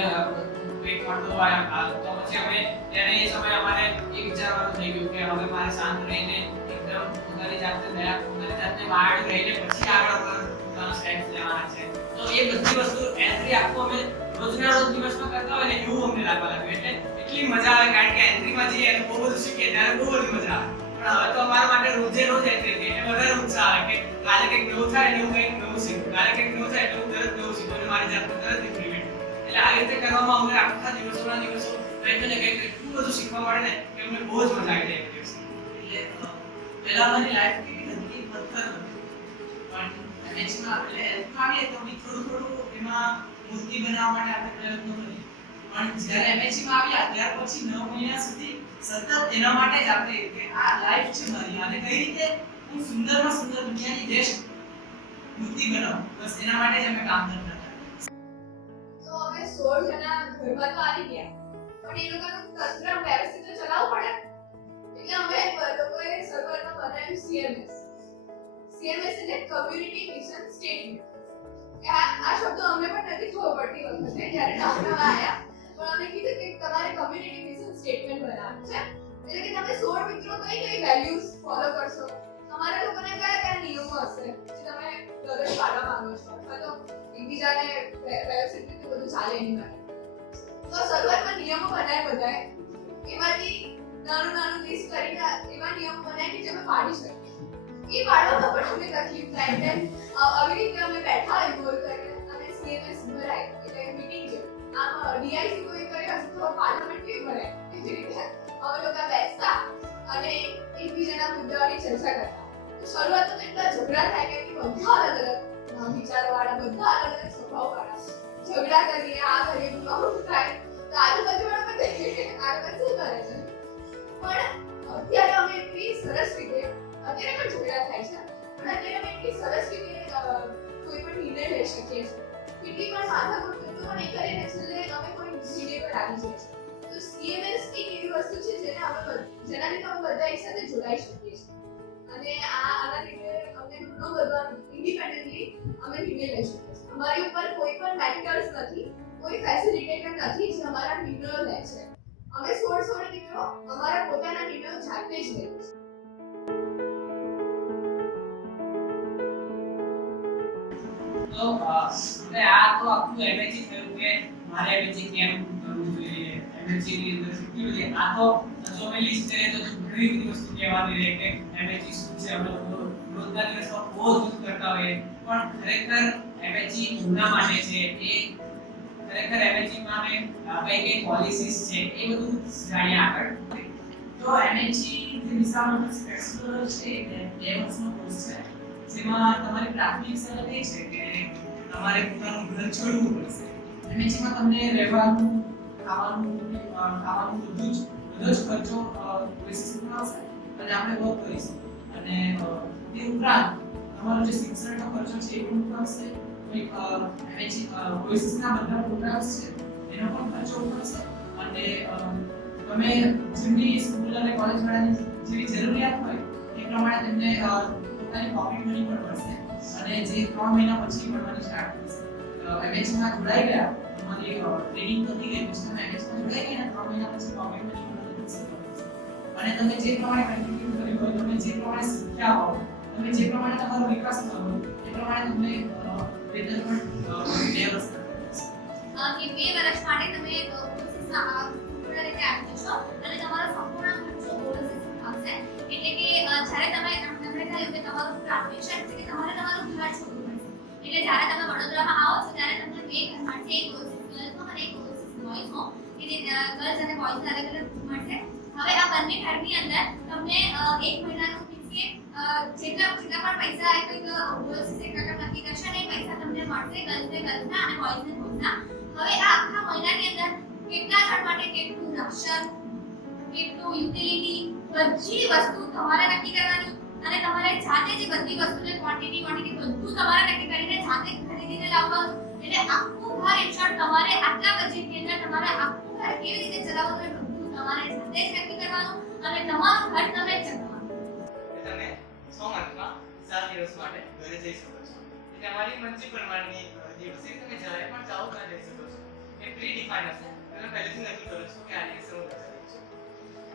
વેક મળતો હોય તો પછી અમે ત્યારે એ સમયે અમારે એ વિચારવાનું થઈ ગયું કે હવે મારે શાંત રહીને એકદમ પોતાની જાતને માર્ડ રહીને પછી આગળ પોતાનો સ્ટેપ્સ લેવાના છે. તો એ બધી વસ્તુ એન્ટ્રી આખું અમે રોજના રોજ દિવસમાં કરતા હોય ને એવું અમને લાગવા લાગ્યું. એટલે એટલી મજા આવે કારણ કે એન્ટ્રીમાં જઈએ અને બહુ બધું શીખીએ ત્યારે બહુ બધી મજા આવે. પણ હવે તો અમારા માટે રોજે રોજ એન્ટ્રી હતી એટલે વધારે ઉત્સાહ આવે કે કાલે કંઈક નવું થાય એટલે હું કંઈક નવું શીખું, કાલે કંઈક નવું થાય એટલે હું તરત નવું શીખું અને મારી જાતને તરત ઇમ્પ્લિમેન્ટ. એટલે આ રીતે કરવામાં અમને આખા દિવસોના દિવસો કંઈક ને કંઈક એટલું બધું શીખવા મળે ને કે અમને બહુ જ મજા આવી જાય. એટલે પહેલા મારી લાઈફ કેવી હતી પથ્થર હતી પણ એમએચમાં એટલે હેલ્થમાં આવીએ તો બી થોડું એમાં મૂર્તિ બનાવવા માટે આપણે પ્રયત્નો કરીએ. પણ જ્યારે એમએચમાં આવ્યા ત્યાર પછી 9 મહિના સુધી સતત એના માટે જ આપણે કે આ લાઈફ છે મારી અને કઈ રીતે હું સુંદરમાં સુંદર દુનિયાની બેસ્ટ મૂર્તિ બનાવું બસ એના માટે જ અમે કામ કરતા હતા. તો અમે 16 જણા ઘરમાં તો આવી ગયા પણ એ લોકોનું તંત્ર વ્યવસ્થિત ચલાવવું પડે. એટલે અમે લોકોએ શરૂઆતમાં બનાવ્યું CMS એટલે કમ્યુનિટી મિશન સ્ટેટમેન્ટ. આ શબ્દો અમને પણ નથી ખબર પડતી વખતે જ્યારે નવા આવ્યા, પણ અમે કીધું કે તમારે કમ્યુનિટી મિશન સ્ટેટમેન્ટ બનાવવાનું છે. એટલે કે તમે 16 મિત્રો કઈ કઈ વેલ્યુઝ ફોલો કરશો, તમારા લોકોને કયા કયા નિયમો હશે જે તમે દરરોજ પાડવા માંગો છો, અથવા તો એકબીજાને વ્યવસ્થિત રીતે બધું ચાલે એની માટે. તો શરૂઆતમાં નિયમો બનાવ્યા બધાએ, એમાંથી નાનું લિસ્ટ કરીને એવા નિયમો બનાવ્યા કે જે અમે પાડી શકીએ. એ પાડવામાં પણ અમને તકલીફ થાય. દેન આવી રીતે અમે બેઠા હોય ગોલ કરીને અને CMS ભરાય એટલે મીટિંગ જેવું. આમ DIC કોઈ કર્યો હશે તો પાર્લામેન્ટ કેવી ભરાય એવી રીતે અમે લોકો બેસતા અને એકબીજાના મુદ્દાઓની ચર્ચા કરતા. તો શરૂઆતમાં તો એટલા ઝઘડા થાય કે બધા અલગ અલગ વિચારોવાળા, બધા અલગ અલગ સ્વભાવવાળા ઝઘડા કરીએ, આ કરીએ, બધું થાય. તો આજુબાજુવાળા બધા આ શું કરે છે, પણ અત્યારે અમે એટલી સરસ રીતે, અત્યારે પણ ઝઘડા થાય છે, પણ અત્યારે અમે એટલી સરસ રીતે કોઈ પણ નિર્ણય લઈ શકીએ છીએ. કેટલી પણ માથાકૂટ કરતું પણ એ કરીને છેલ્લે અમે કોઈ નિર્ણય પર આવી જઈએ છીએ. તો CMS એક એવી વસ્તુ છે જેના લીધે અમે બધા એક સાથે જોડાઈ શકીએ છીએ અને આના લીધે અમને ઘણો બધો ઇન્ડિપેન્ડન્ટલી અમે નિર્ણય લઈ શકીએ છીએ. અમારી ઉપર કોઈ પણ મેન્ટર્સ નથી, કોઈ ફેસિલિટેટર નથી જે અમારા નિર્ણયો લે છે. અમે 16 મિત્રો અમારા પોતાના નિર્ણયો જાતે જ લઈએ છીએ. તો હવે આ તો આખું MHE થયું કે મારે MHE કેમ કરવું જોઈએ, MHE ની અંદર શું જોઈએ. આ તો જો મેં લિસ્ટ કરીએ તો ઘણી બધી વસ્તુ કહેવાની રહે કે MHE શું છે. આપણે રોજના દિવસમાં બહુ જ કરતા હોઈએ, પણ ખરેખર MHE કોના માટે છે, એ ખરેખર MHE માં અમે કઈ પોલિસીસ છે એ બધું જાણીએ આગળ. તો MHE જે દિશામાં એક્સપ્લોરર છે એ 2 વર્ષનો કોર્સ છે, જેમાં તમારી પ્રાથમિક શરત એ છે કે તમારે પોતાનું ઘર છોડવું પડશે. MHE માં તમને રહેવાનું, ખાવાનું બધો જ ખર્ચો બેસિસમાં આવશે અને આપણે વર્ક કરીશું. અને તે ઉપરાંત તમારો જે શિક્ષણનો ખર્ચો છે એ પણ ઉઠાવશે. કોર્સીસના બધા પ્રોગ્રામ્સ છે એનો પણ ખર્ચો ઉઠાવશે. અને તમે જેમની સ્કૂલ અને કોલેજ વાળાની જેવી જરૂરિયાત હોય એ પ્રમાણે તેમને પોતાની પોકેટ મની પણ મળશે અને જે 3 મહિના પછી મળવાની સ્ટાર્ટ થશે. MHE માં જોડાઈ ગયા, તમારી ટ્રેનિંગ પતી ગઈ પછી તમે MHE માં જોડાઈ ગયા 3 મહિના પછી પોકેટ મની મળવાની શરૂ થશે. અને તમે જે પ્રમાણે કન્ટિન્યુ કર્યું હોય, તમે જે પ્રમાણે શીખ્યા હો, તમે જે પ્રમાણે તમારો વિકાસ થયો હોય એ પ્રમાણે તમને વેતન પણ 2 વર્ષ થશે. કે 2 વર્ષ માટે તમે કોર્સીસના પૂર્ણ રીતે આવી જશો અને તમારો સંપૂર્ણ ખર્ચો કોર્સીસમાં આવશે. એટલે કે જ્યારે તમે કહ્યું કે તમારું પ્રાથમિક શરત છે કે તમારે તમારું ઘર છોડવું પડશે. એટલે જ્યારે તમે વડોદરામાં આવો છો ત્યારે તમને 2 ઘર મળશે, એક કોર્સીસ ગર્લ્સનો અને એક કોર્સીસ બોયઝનો. એટલે ગર્લ્સ અને બોયઝ અલગ અલગ મળશે. હવે આ બંને ઘરની અંદર તમને 1 મહિનાનું જેટલા પણ પૈસા કંઈક કોર્સીસ એકઠા નક્કી કરશે અને એ પૈસા તમને મળશે, ગર્લ્સને ગર્લ્સના અને બોયઝને બોયઝના. હવે આ આખા મહિનાની અંદર કેટલા જણ માટે કેટલું રાશન, કેટલું યુટિલિટી, બધી વસ્તુ તમારે નક્કી કરવાની અને તમારે જાતે જે બધી વસ્તુની ક્વોન્ટિટી બધું તમારે નક્કી કરીને જાતે ખરીદીને લાવવાનું. એટલે આખું ઘર ઇન્શોર્ટ તમારે આટલા બજેટની અંદર તમારે આખું ઘર કેવી રીતે ચલાવવાનું એ બધું તમારે જાતે જ નક્કી કરવાનું અને તમારું ઘર તમે જ ચલાવવાનું. તમે 6 મંથમાં 7 દિવસ માટે ઘરે જઈ શકો છો. એટલે અમારી મરજી પ્રમાણની દિવસે તમે જ્યારે પણ ચાહો ત્યાં જઈ શકો છો. એ પ્રી ડિફાઇન હશે, તમે પહેલેથી નક્કી કરો છો કે આ દિવસે હું રજા લઈશ.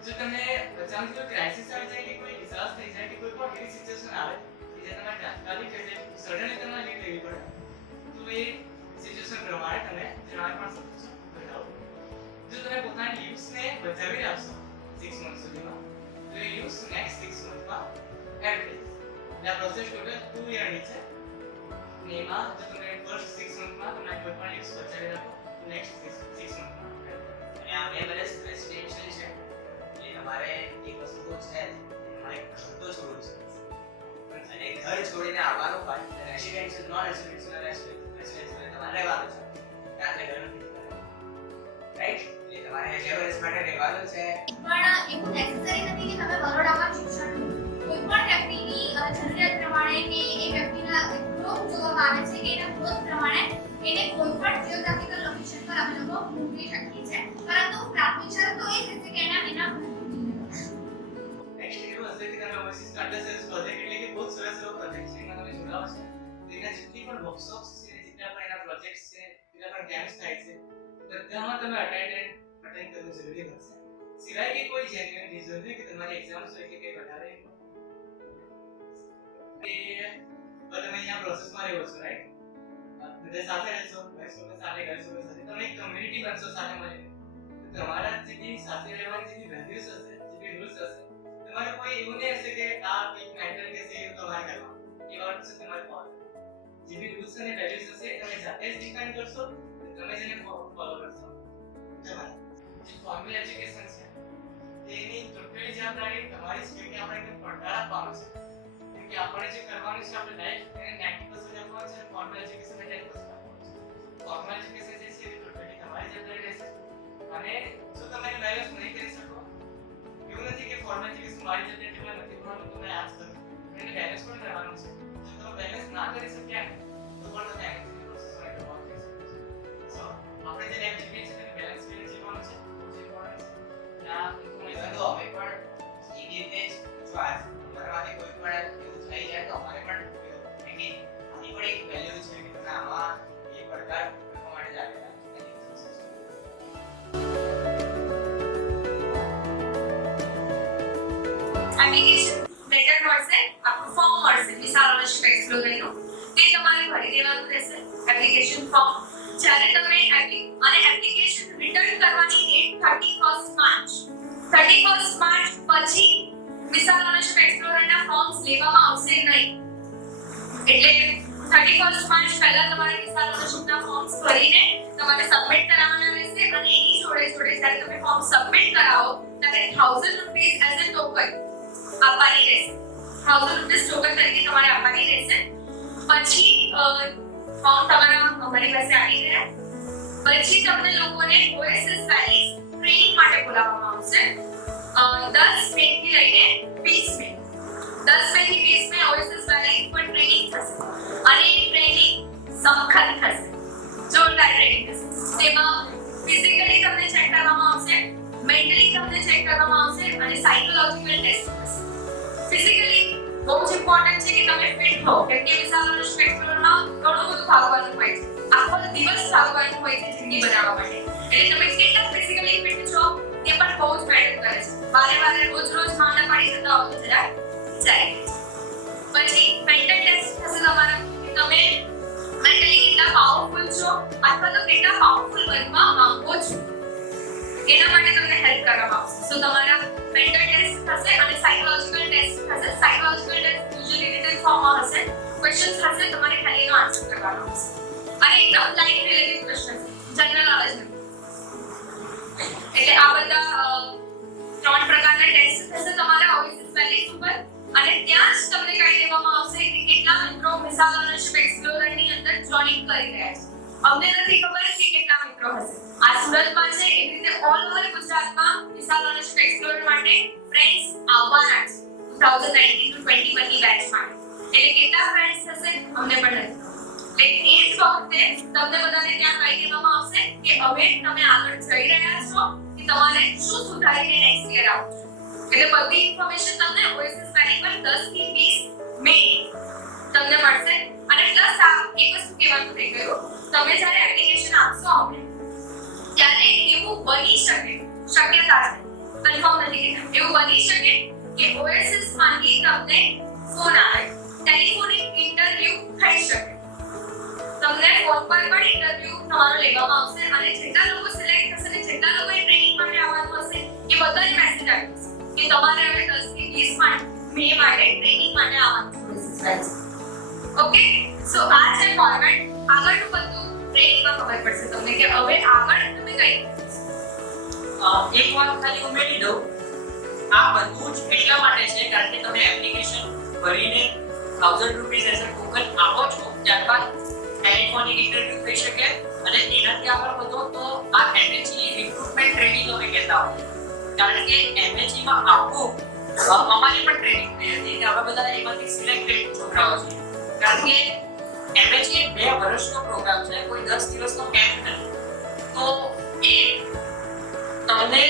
જો તમે અચાનક કોઈ ક્રાઇસિસ આવી જાય કે કોઈ ડિઝાસ્ટર થઈ જાય કે કોઈ પણ એવી સિચ્યુએશન આવે કે જે તમારે તાત્કાલિક રીતે સડનલી તમારે લીવ લેવી પડે, તો એ સિચ્યુએશન પ્રમાણે તમે જણાવી પણ શકો છો. બતાવો જો તમે પોતાની લીવ્સને બચાવી રાખશો 6 મંથ સુધીમાં, તો એ લીવ્સ નેક્સ્ટ 6 મંથમાં એડ થઈ જશે. એટલે આ પ્રોસેસ ટોટલ 2 યરની છે. અને એમાં જો તમે ફર્સ્ટ 6 મંથમાં તમે કોઈ પણ લીવ્સ બચાવી રાખો, નેક્સ્ટ 6 મંથમાં અને આ 2 વર્ષ રેસિડેન્શિયલ છે એટલે તમારે એક વસ્તુ તો છે જ, તમારે ઘર તો છોડવું છે. અને ઘર છોડીને આવવાનું પણ રેસિડેન્શિયલ નોન રેસિડેન્શિયલ રેસિડેન્શિયલ તમારે રહેવાનું છે, રાત્રે ઘર નથી રાઈટ. એટલે તમારે 2 વર્ષ માટે રહેવાનું છે. પણ એવું નેસેસરી નથી કે તમે બરોડામાં શિક્ષણ લો. કોઈ પણ વ્યક્તિની જરૂરિયાત પ્રમાણે કે એ વ્યક્તિના ગ્રોથ જોવામાં આવે છે કે એના ગ્રોથ પ્રમાણે એને કોઈ પણ જીઓગ્રાફિકલ લોકેશન પર અમે લોકો મૂકી શકીએ છીએ. પરંતુ પ્રાથમિક શરત તો એ જ છે કે એના પણ વર્કશોપ્સ છે, જેટલા પણ એના પ્રોજેક્ટ્સ છે, જેટલા પણ કેમ્પ્સ થાય છે, બધામાં તમે અટેન્ડ કરવું જરૂરી બનશે. સિવાય કે કોઈ જેન્યુઇન રીઝન છે કે તમારી એક્ઝામ્સ હોય કે કંઈ વધારે કે તમે અહીંયા પ્રોસેસમાં રહેવો છો, રાઈટ? બધા સાથે રહેશો, બેસશો સાથે કરશો સાથે, તમે એક કમ્યુનિટી બનશો સાથે મળીને. તમારા જે બી સાથે રહેવાની જે વેલ્યુઝ હશે, જે બી રૂલ્સ હશે, તમારે કોઈ એવું નહીં હશે કે આ એક મેન્ટર કે છે એ તમારે કરવાનું. એ વાત છે તમારે ફોલો. જે બી રૂલ્સ અને વેલ્યુઝ હશે તમે જાતે જ ડિફાઇન કરશો, તમે જેને ફોલો કરશો. તમારે જે ફોર્મલ એજ્યુકેશન છે તેની ટોટલી જવાબદારી તમારી છે કે આપણે એને પડકાર આપવાનો છે. કેમ કે આપણે જે કરવાનું છે આપણે લાઈફ એને 90% આપવાનું છે, ફોર્મલ એજ્યુકેશન 10% આપવાનું છે. ફોર્મલ એજ્યુકેશન જે છે એ ટોટલી તમારી જવાબદારી રહેશે. અને જો તમે બેલેન્સ નહીં કરી શકો, એવું નથી કે ફોર્મલ એજ્યુકેશન મારી જવાબદારી નથી ભણવાનું તો મેં આ જ કરું, એને બેલેન્સ પણ કરવાનું છે. જો તમે બેલેન્સ ના કરી શક્યા ને તો પણ તમે એમએચની પ્રોસેસમાં ઇન્વોલ્વ થઈ શકો છો. સો આપણે જે લાઈફ જીવીએ છીએ તેને બેલેન્સ કરીને જીવવાનું છે, બહુ જ ઇમ્પોર્ટન્ટ છે. આ ઇન્ફોર્મેશન તો અમે પણ એ રીતે જ જો આજ અમારામાંથી કોઈ પણ એવું થઈ જાય તો અમારે પણ કે આની પણ એક વેલ્યુ છે કે તમે આમાં એ પડકાર કરવા માટે જ આવેલા છો. એપ્લિકેશન લેટર મળશે, આપણું ફોર્મ મળશે વિશાળશિપ એક્સપ્લોરરનું, તે તમારે ભરી દેવાનું રહેશે. એપ્લિકેશન ફોર્મ જ્યારે તમે એપ્લિકેશન રિટર્ન કરવાની date 31st March 31st March પછી વિશાળશિપ એક્સપ્લોરરના ફોર્મ્સ લેવામાં આવશે નહીં. એટલે 31st માર્ચ પહેલા તમારે વિશાળશિપના ફોર્મ્સ ભરીને તમારે સબમિટ કરાવવાના રહેશે. અને એની જોડે જ્યારે તમે ફોર્મ સબમિટ કરાવો ત્યારે 1000 રૂપીસ એઝ અ ટોકન આપવાની રહેશે. 1000 રૂપીસ ટોકન તરીકે તમારે આપવાની રહેશે. પછી ફોર્મ તમારા અમારી પાસે આવી ગયા પછી તમને લોકોને ઓએસએસ વેલીઝ ટ્રેનિંગ માટે બોલાવવામાં આવશે. 10 મે થી લઈને 20 મે 10 મે થી 20 મે ઓએસએસ વેલીઝ પર ટ્રેનિંગ થશે. અને એ ટ્રેનિંગ સખત થશે, જોરદાર ટ્રેનિંગ થશે. તેમાં ફિઝિકલી તમને ચેક કરવામાં આવશે, મેન્ટલી તમને ચેક કરવામાં આવશે અને સાયકોલોજીકલ ટેસ્ટ થશે. ફિઝિકલી બહુ જ ઇમ્પોર્ટન્ટ છે કે તમે ફિટ હો, કેમ કે વિશાળશિપ એક્સપ્લોરરમાં ઘણું બધું ભાગવાનું હોય છે, આખો દિવસ ભાગવાનું હોય છે જિંદગી બનાવવા માટે. એટલે તમે કેટલા ફિઝિકલી ફિટ છો તે પણ બહુ જ મેટર કરે છે. વારે રોજ માંદા પડી જતા હો તો જરા જાય. પછી મેન્ટલ ટેસ્ટ થશે તમારા કે તમે મેન્ટલી કેટલા પાવરફુલ છો અથવા તો કેટલા પાવરફુલ બનવા માંગો છો, એના માટે તમને હેલ્પ કરવામાં આવશે. સો તમારા મેન્ટલ ટેસ્ટ થશે અને સાયકોલોજીકલ ટેસ્ટ થશે. સાયકોલોજીકલ ટેસ્ટ યુઝ્યુઅલી રિટન ફોર્મમાં હશે, ક્વેશ્ચન્સ હશે, તમારે ખાલી એનો આન્સર કરવાનો હશે. અને એકદમ લાઈફ રિલેટેડ ક્વેશ્ચન છે, જનરલ નોલેજ નથી. એટલે આ બધા 3 પ્રકારના ટેસ્ટ થશે તમારા ઓએસએસ વેલીઝ ઉપર. અને ત્યાં જ તમને કહી દેવામાં આવશે કે કેટલા મિત્રો વિશાળશિપ એક્સપ્લોરરની અંદર જોઈન કરી રહ્યા છે. અમને નથી ખબર કે કેટલા મિત્રો હશે. આ સુરતમાં છે, એવી રીતે ઓલ ઓવર ગુજરાતમાં વિશાળશિપ એક્સપ્લોરર માટે ફ્રેન્ડ્સ આવવાના છે 2019 to 21 ની બેચ માટે. એટલે કેટલા ફ્રેન્ડ્સ થશે અમને પણ નથી ખબર. એટલે એ જ વખતે તમને બધાને ત્યાં કહી દેવામાં આવશે કે હવે તમે આગળ જઈ રહ્યા છો કે તમારે શું સુધારીને નેક્સ્ટ યર આવવું છે. એટલે બધી ઇન્ફોર્મેશન તમને ઓએસએસ વેલી પર 10 થી 20 મે તમને મળશે. અને પ્લસ આ એક વસ્તુ કહેવાનું થઈ ગયું, તમે જ્યારે એપ્લિકેશન આપશો અમને ત્યારે એવું બની શકે, શક્યતા છે, કન્ફર્મ નથી કહેતા, એવું બની શકે કે ઓએસએસ માંથી તમને ફોન આવે, ટેલિફોનિક ઇન્ટરવ્યુ થઈ શકે. તમને ફોન પર પણ ઇન્ટરવ્યુ તમારો લેવામાં આવશે અને જેટલા લોકો સિલેક્ટ થશે ને જેટલા લોકોએ ટ્રેનિંગ માટે આવવાનું હશે એ બધાને મેસેજ આવી જશે કે તમારે હવે 10 થી 20 મે માટે ટ્રેનિંગ માટે આવવાનું છે. ઓકે, સો આ છે ફોર્મેટ. આગળનું બધું ટ્રેનિંગમાં ખબર પડશે તમને કે હવે આગળ તમે કઈ. એક વાત ખાલી ઉમેરી દઉં, આ બધું જ એટલા માટે છે કારણ કે તમે એપ્લિકેશન ભરીને 1000 રૂપીસ એઝ અ ટોકન આપો છો, ત્યારબાદ ટેલિફોનિક ઇન્ટરવ્યુ થઈ શકે અને એનાથી આગળ વધો તો આ એમએચઈ રિક્રુટમેન્ટ ટ્રેનિંગ અમે કહેતા હોય. કારણ કે એમએચઈ માં આખું અમારી પણ ટ્રેનિંગ થઈ હતી કે અમે બધા એમાંથી સિલેક્ટેડ છોકરાઓ છીએ. કારણ કે એમએચઈ 2 વર્ષનો પ્રોગ્રામ છે, કોઈ 10 દિવસનો કેમ્પ નથી. તો એ તમને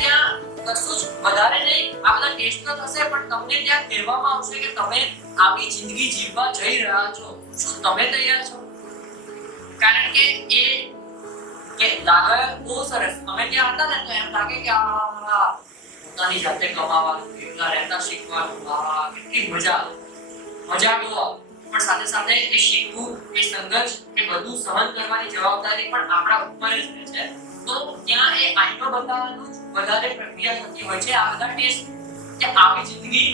ત્યાં કશું જ વધારે નહીં, આ બધા ટેસ્ટ તો થશે પણ તમને ત્યાં કહેવામાં આવશે કે તમે આવી જિંદગી જીવવા જઈ રહ્યા છો, શું તમે તૈયાર છો? કારણ કે એ કે લાગે બહુ સરસ, અમે ત્યાં હતા ને તો એમ લાગે કે આ પોતાની જાતે કમાવાનું, એકલા રહેતા શીખવાનું, આ કેટલી મજા બહુ આવે, પણ સાથે સાથે એ શીખવું, એ સંઘર્ષ, એ બધું સહન કરવાની જવાબદારી પણ આપણા ઉપર જ રહે છે. તો ત્યાં એ આઈનો બતાવવાનું જ વધારે પ્રક્રિયા થતી હોય છે. આ બધા ટેસ્ટ કે આવી જિંદગી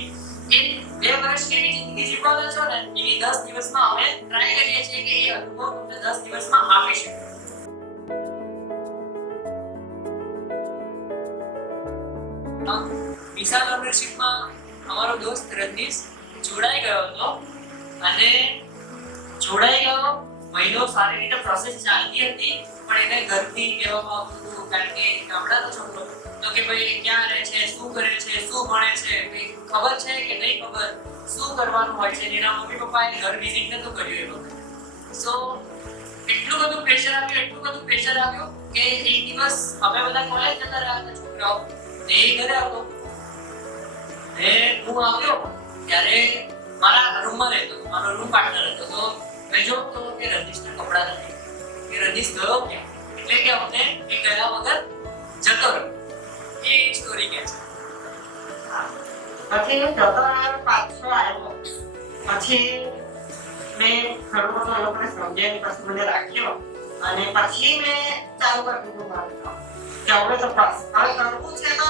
એ 2 વર્ષ કેવી જિંદગી જીવવાના છો ને એની 10 દિવસમાં અમે ટ્રાય કરીએ છીએ કે એ અનુભવ તમને 10 દિવસમાં આપી શકીએ. વિશાલ લર્નરશિપમાં અમારો દોસ્ત રજનીશ જોડાઈ ગયો હતો અને જોડાઈ ગયો, મહિનો સારી રીતે પ્રોસેસ ચાલતી હતી, પણ એને ઘરથી કહેવામાં આવતું હતું કારણ કે ગામડાનો છોકરો તો કે ભાઈ ક્યાં રહે છે, શું કરે છે, શું ભણે છે, કંઈ ખબર છે કે નહીં ખબર, શું કરવાનું હોય છે. એના મમ્મી પપ્પાએ ઘર વિઝિટ નતો કર્યો એ વખતે. સો એટલું બધું પ્રેશર આવ્યું કે એક દિવસ અમે બધા કોલેજ જતા રહ્યા હતા છોકરાઓ, એ ઘરે આવતો ને હું આવ્યો ત્યારે મારા રૂમમાં રહેતો, મારો રૂમ પાર્ટનર હતો. તો મેં જોતો કે રજનીશના કપડા નથી, કે રજનીશ ગયો ક્યાં, એટલે કે અમને એ ગયા વગર જતો રહ્યો. એ સ્ટોરી કે છે. પછી જતો રહ્યો, પાછો આવ્યો, પછી મેં ખરું બધું એ લોકોને સમજાવીને પછી મને રાખ્યો અને પછી મેં ચાલુ કરી દીધું મારું કામ કે હવે તો બસ હવે કરવું છે તો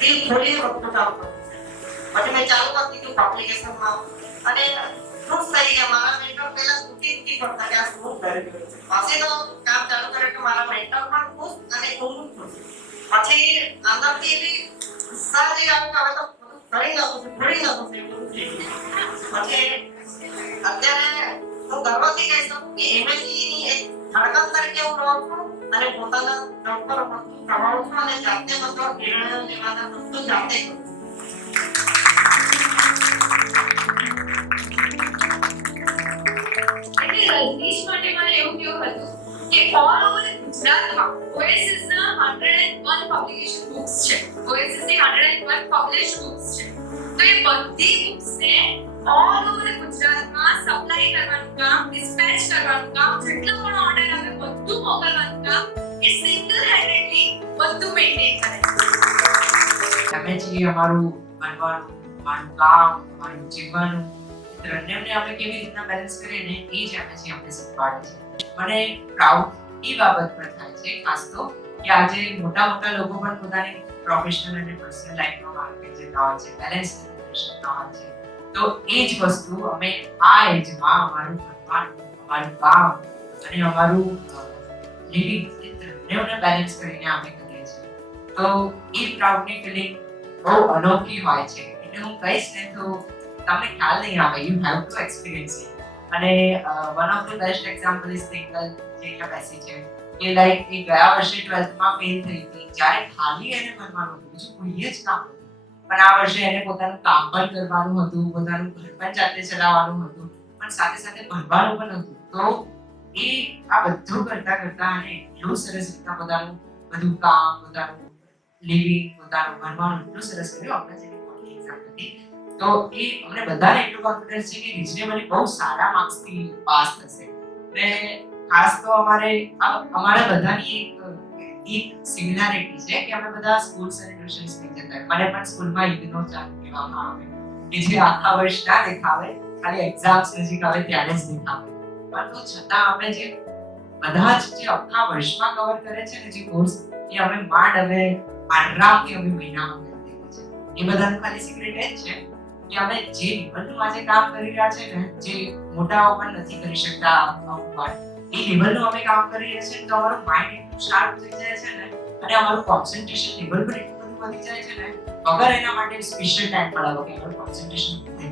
દિલ ખોલીને બધું કામ કરવું છે. પછી મેં ચાલુ કરી દીધું એપ્લિકેશનમાં અને ખુશ થઈ ગયા. મારા મેન્ટર પહેલા તૂટી પડતા કે આ શું કરી રહ્યો છે. પછી તો કામ ચાલુ કર્યું કે મારા મેન્ટર પણ ખુશ અને હું ખુશ. પછી અંદરથી એવી સારી આવી કે હવે તો કરી નાખું છું, ભરી નાખું છું એવું થઈ ગયું. પછી અત્યારે હું ગર્વથી કહી શકું કે એમએચની એક ધડકન તરીકે હું રહું છું અને પોતાના દમ પર વસ્તુ કમાઉં છું અને જાતે બધો નિર્ણયો લેવાના વસ્તુ જાતે કરું છું. એટલે રજનીશ માટે મને એવું કેવું હતું કે ઓલ ઓવર ગુજરાતમાં ઓએસિસ ના 101 પબ્લિકેશન બુક્સ છે, ઓએસિસ ની 101 પબ્લિશ બુક્સ છે. તો એ બધી બુક્સ ને ઓલ ઓવર ગુજરાતમાં સપ્લાય કરવાનું કામ, ડિસ્પેચ કરવાનું કામ, જેટલા પણ ઓર્ડર આવે બધું મોકલવાનું કામ એ સિંગલ હેન્ડેડલી બધું મેઇન્ટેન કરે છે. અમે જે અમારું ભણવાનું, અમારું કામ, અમારું જીવવાનું ત્રણેયને અમે કેવી રીતના બેલેન્સ કરીએ ને એ જ અમે અમને શીખવાડે છે. મને પ્રાઉડ એ બાબત પર થાય છે ખાસ તો કે આજે મોટા લોકો પણ પોતાની પ્રોફેશનલ અને પર્સનલ લાઈફમાં માર્કેટ જતા હોય છે, બેલેન્સ કરતા હોય છે. તો એ જ વસ્તુ અમે આ એજમાં અમારું ભણવાનું, અમારું કામ અને અમારું લિવિંગ એ ત્રણેયને બેલેન્સ કરીને અમે કરીએ છીએ. તો એ પ્રાઉડની ફિલિંગ બહુ અનોખી હોય છે. એટલે હું કહીશ ને તો તમને ખ્યાલ નહીં આવે, you have to experience it. અને one of the best example is Twinkle જે અહીંયા બેસી છે કે લાઈક એ ગયા વર્ષે 12th માં ફેલ થઈ હતી, જ્યારે ખાલી એને ભણવાનું હતું, બીજું કોઈ જ કામ નહોતું, પણ આ વર્ષે એને પોતાનું કામ પણ કરવાનું હતું, પોતાનું ઘર પણ જાતે ચલાવવાનું હતું, પણ સાથે સાથે ભણવાનું પણ હતું. તો એ આ બધું કરતા અને એટલું સરસ રીતના પોતાનું બધું કામ, પોતાનું લિવિંગ, પોતાનું ભણવાનું એટલું સરસ કર્યું. આપણે જેની મોટી એક્ઝામ હતી તો એ અમને બધાને એટલું કોન્ફિડન્સ છે કે રિઝનેબલી બહુ સારા માર્ક્સથી પાસ થશે. ને ખાસ તો અમારા બધાની એક સિમિલારિટી છે કે અમે બધા સ્કૂલ્સ અને ટ્યુશન્સ ની જતા. મને પણ સ્કૂલમાં ઇગ્નોર ચાલુ કહેવામાં આવે કે જે આખા વર્ષ ના દેખાવે, ખાલી એક્ઝામ્સ નજીક આવે ત્યારે જ દેખાવે. પણ તો છતાં અમે જે બધા જ જે આખા વર્ષમાં કવર કરે છે ને જે કોર્સ, એ અમે માંડ હવે આરામથી અમે મહિનામાં કરી દઈએ છીએ. એ બધાનું ખાલી સિક્રેટ એ જ છે કે અમે જે લેવલનું આજે કામ કરી રહ્યા છે ને, જે મોટાઓ પણ નથી કરી શકતા અમુકવાર, એ લેવલનું અમે કામ કરી રહ્યા છીએ તો અમારું માઇન્ડ એટલું શાર્પ થઈ જાય છે ને અને અમારું કોન્સન્ટ્રેશન લેવલ પણ એટલું બધું વધી જાય છે ને વગર એના માટે સ્પેશિયલ ટાઈમ પડાવો કે અમારું કોન્સન્ટ્રેશન વધે.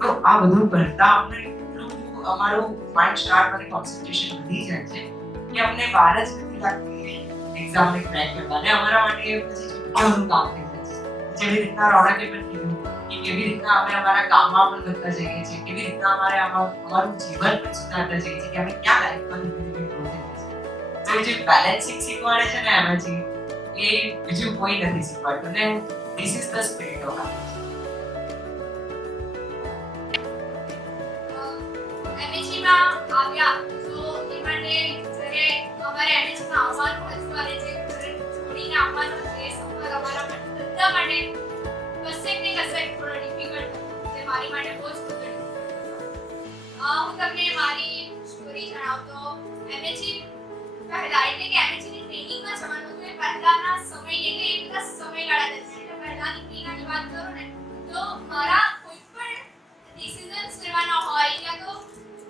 તો આ બધું કરતા અમને એટલું અમારું માઇન્ડ શાર્પ અને કોન્સન્ટ્રેશન વધી જાય છે કે અમને વાર જ નથી લાગતી એક્ઝામને ક્રેક કરવા. અને અમારા માટે પછી છૂટકીઓનું કામ થઈ જાય છે. જેવી રીતના રોનકે પણ કીધું કે કેવી રીતના અમે અમારા કામમાં પણ કરતા જઈએ છીએ, કેવી રીતના અમારું જીવન પણ સુધારતા જઈએ છીએ કે અમે ક્યાં લાઈફમાં તો જે બેલેન્સિંગ શીખવાડે છે ને એમએચી, એ બીજું કોઈ નથી શીખવાડતું ને this is the spirit of MHE માં આવ્યા તો એ માટે જ્યારે અમારે MHE માં આવવાનું હતું અને જે ઘરે છોડીને આવવાનું હતું એ સફર અમારા માટે બધા માટે કશેક ને કશેક થોડો ડિફિકલ્ટ હતો જે મારી માટે બહુ જ difficult હતો. હું તમને મારી સ્ટોરી જણાવું તો MHE પહેલા એટલે કે MHE ની ટ્રેનિંગમાં જવાનું હતું એ પહેલાના સમય એટલે એ બધા સમયગાળા દરમિયાન એટલે પહેલાની ટ્રેનિંગની વાત કરું ને તો મારા કોઈ પણ ડિસિઝન્સ લેવાના હોય યા તો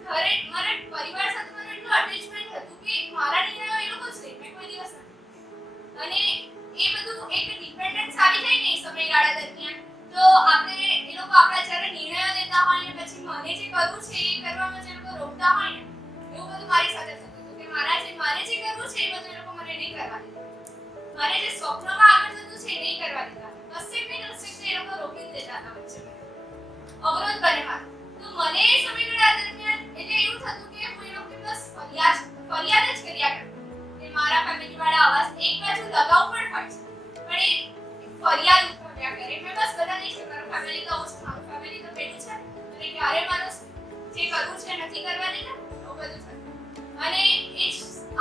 ઘરે મારા પરિવાર સાથે મને એટલું અટેચમેન્ટ હતું કે મારા નિર્ણયો એ લોકો જ લે મેં કોઈ દિવસ નથી. અને એ બધું એક ડિપેન્ડન્સ આવી જાય ને એ સમયગાળા દરમિયાન તો આપણે એ લોકો આપણા જ્યારે નિર્ણયો લેતા હોય ને પછી મને જે કરવું છે એ કરવામાં જે લોકો રોકતા હોય ને એવું બધું મારી સાથે થતું હતું કે મારે જે કરવું છે એ બધું એ લોકો મને નહીં કરવા દેતા. મારે જે સ્વપ્નમાં આગળ થતું છે એ નહીં કરવા દેતા. કશેક ને કશેક એ લોકો રોકી દેતા હતા વચ્ચે અવરોધ બને મારો. તો મને એ સમયગાળા દરમિયાન એટલે એવું થતું કે હું એ લોકોને બસ ફરિયાદ જ કર્યા કરતી કે મારા ફેમિલી વાળા આવાજ એક બાજુ લગાવ પણ હોય છે પણ એ ફરિયાદ ઉઠાવ્યા કરે મેં બસ બધાને છે મારું ફેમિલી તો આવું છે મારું ફેમિલી તો પેલું છે અને ક્યારે મારું જે કરવું છે નથી કરવા દેતા એવું બધું થતું અને એ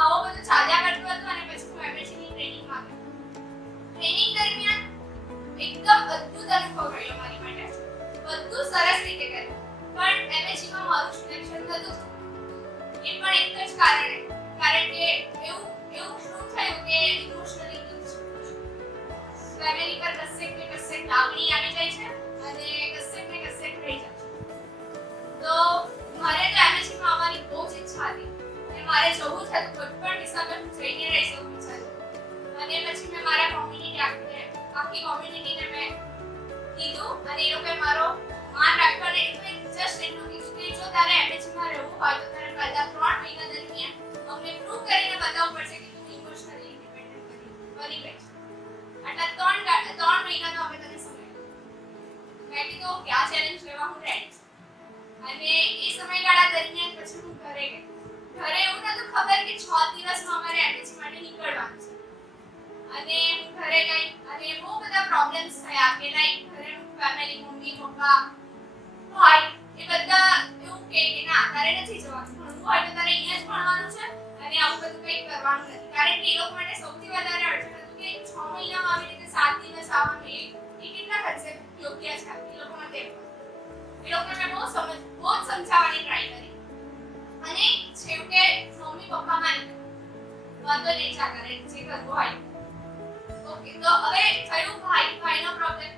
આવો બધું ચાલ્યા કરતું હતું અને પછી હું MHE ની ટ્રેનિંગમાં ગઈ. ટ્રેનિંગ દરમિયાન એકદમ અદ્ભુત અનુભવ રહ્યો મારી માટે. બધું સરસ રીતે કર્યું પણ MHE માં મારું સિલેક્શન થતું એ પણ એક જ કારણ કે એવું શું થયું કે ઇમોશનલી ફેમિલી પર કશેક ને કશેક લાગણી આવી જાય છે અને કશેક ને કશેક રહી જાય છે. તો મારે તો MHE માં આવવાની બહુ જ ઈચ્છા હતી અને મારે જવું જ હતું કોઈ પણ હિસાબે હું જઈને રહી શકું વિચાર્યું અને પછી મેં મારા આખી કોમ્યુનિટીને મેં કીધું અને એ લોકોએ મારો માન રાખ્યો અને જસ્ટ એટલું કીધું કે જો તારે MHE માં રહેવું હોય તો તારે પહેલા 3 મહિના દરમિયાન અમને પ્રૂવ કરીને બતાવવું પડશે કે તું ઇમોશનલી ઇન્ડિપેન્ડન્ટ બની ગઈ છે. આટલા 3 મહિનાનો અમે તને સમય આપ્યો. મેં કીધું કે આ ચેલેન્જ લેવા હું રેડી છું અને એ સમયગાળા દરમિયાન પછી હું ઘરે ગઈ. ઘરે એવું નતું ખબર કે 6 દિવસમાં અમારે MHE માટે નીકળવાનું છે અને હું ઘરે ગઈ અને બહુ બધા પ્રોબ્લેમ્સ થયા કે લાઈક ઘરે ફેમિલી મમ્મી પપ્પા ભાઈ એ બધા એવું કહે કે ના તારે નથી જવાનું ભણવું હોય તો તારે અહીંયા જ ભણવાનું છે અને આવું બધું કંઈ કરવાનું નથી કારણ કે એ લોકો માટે સૌથી વધારે અડચણ હતું કે 6 મહિનામાં આવી રીતે 7 દિવસ આવવાનું એ કેટલા ખર્ચે યોગ્ય છે એ લોકો માટે એ લોકોને મેં બહુ જ સમજાવવાની ટ્રાય કરી અને છેવટે મમ્મી પપ્પા માની વાંધો નહીં ચા કરે જે કરવું હોય ઓકે તો હવે થયું ભાઈનો પ્રોબ્લેમ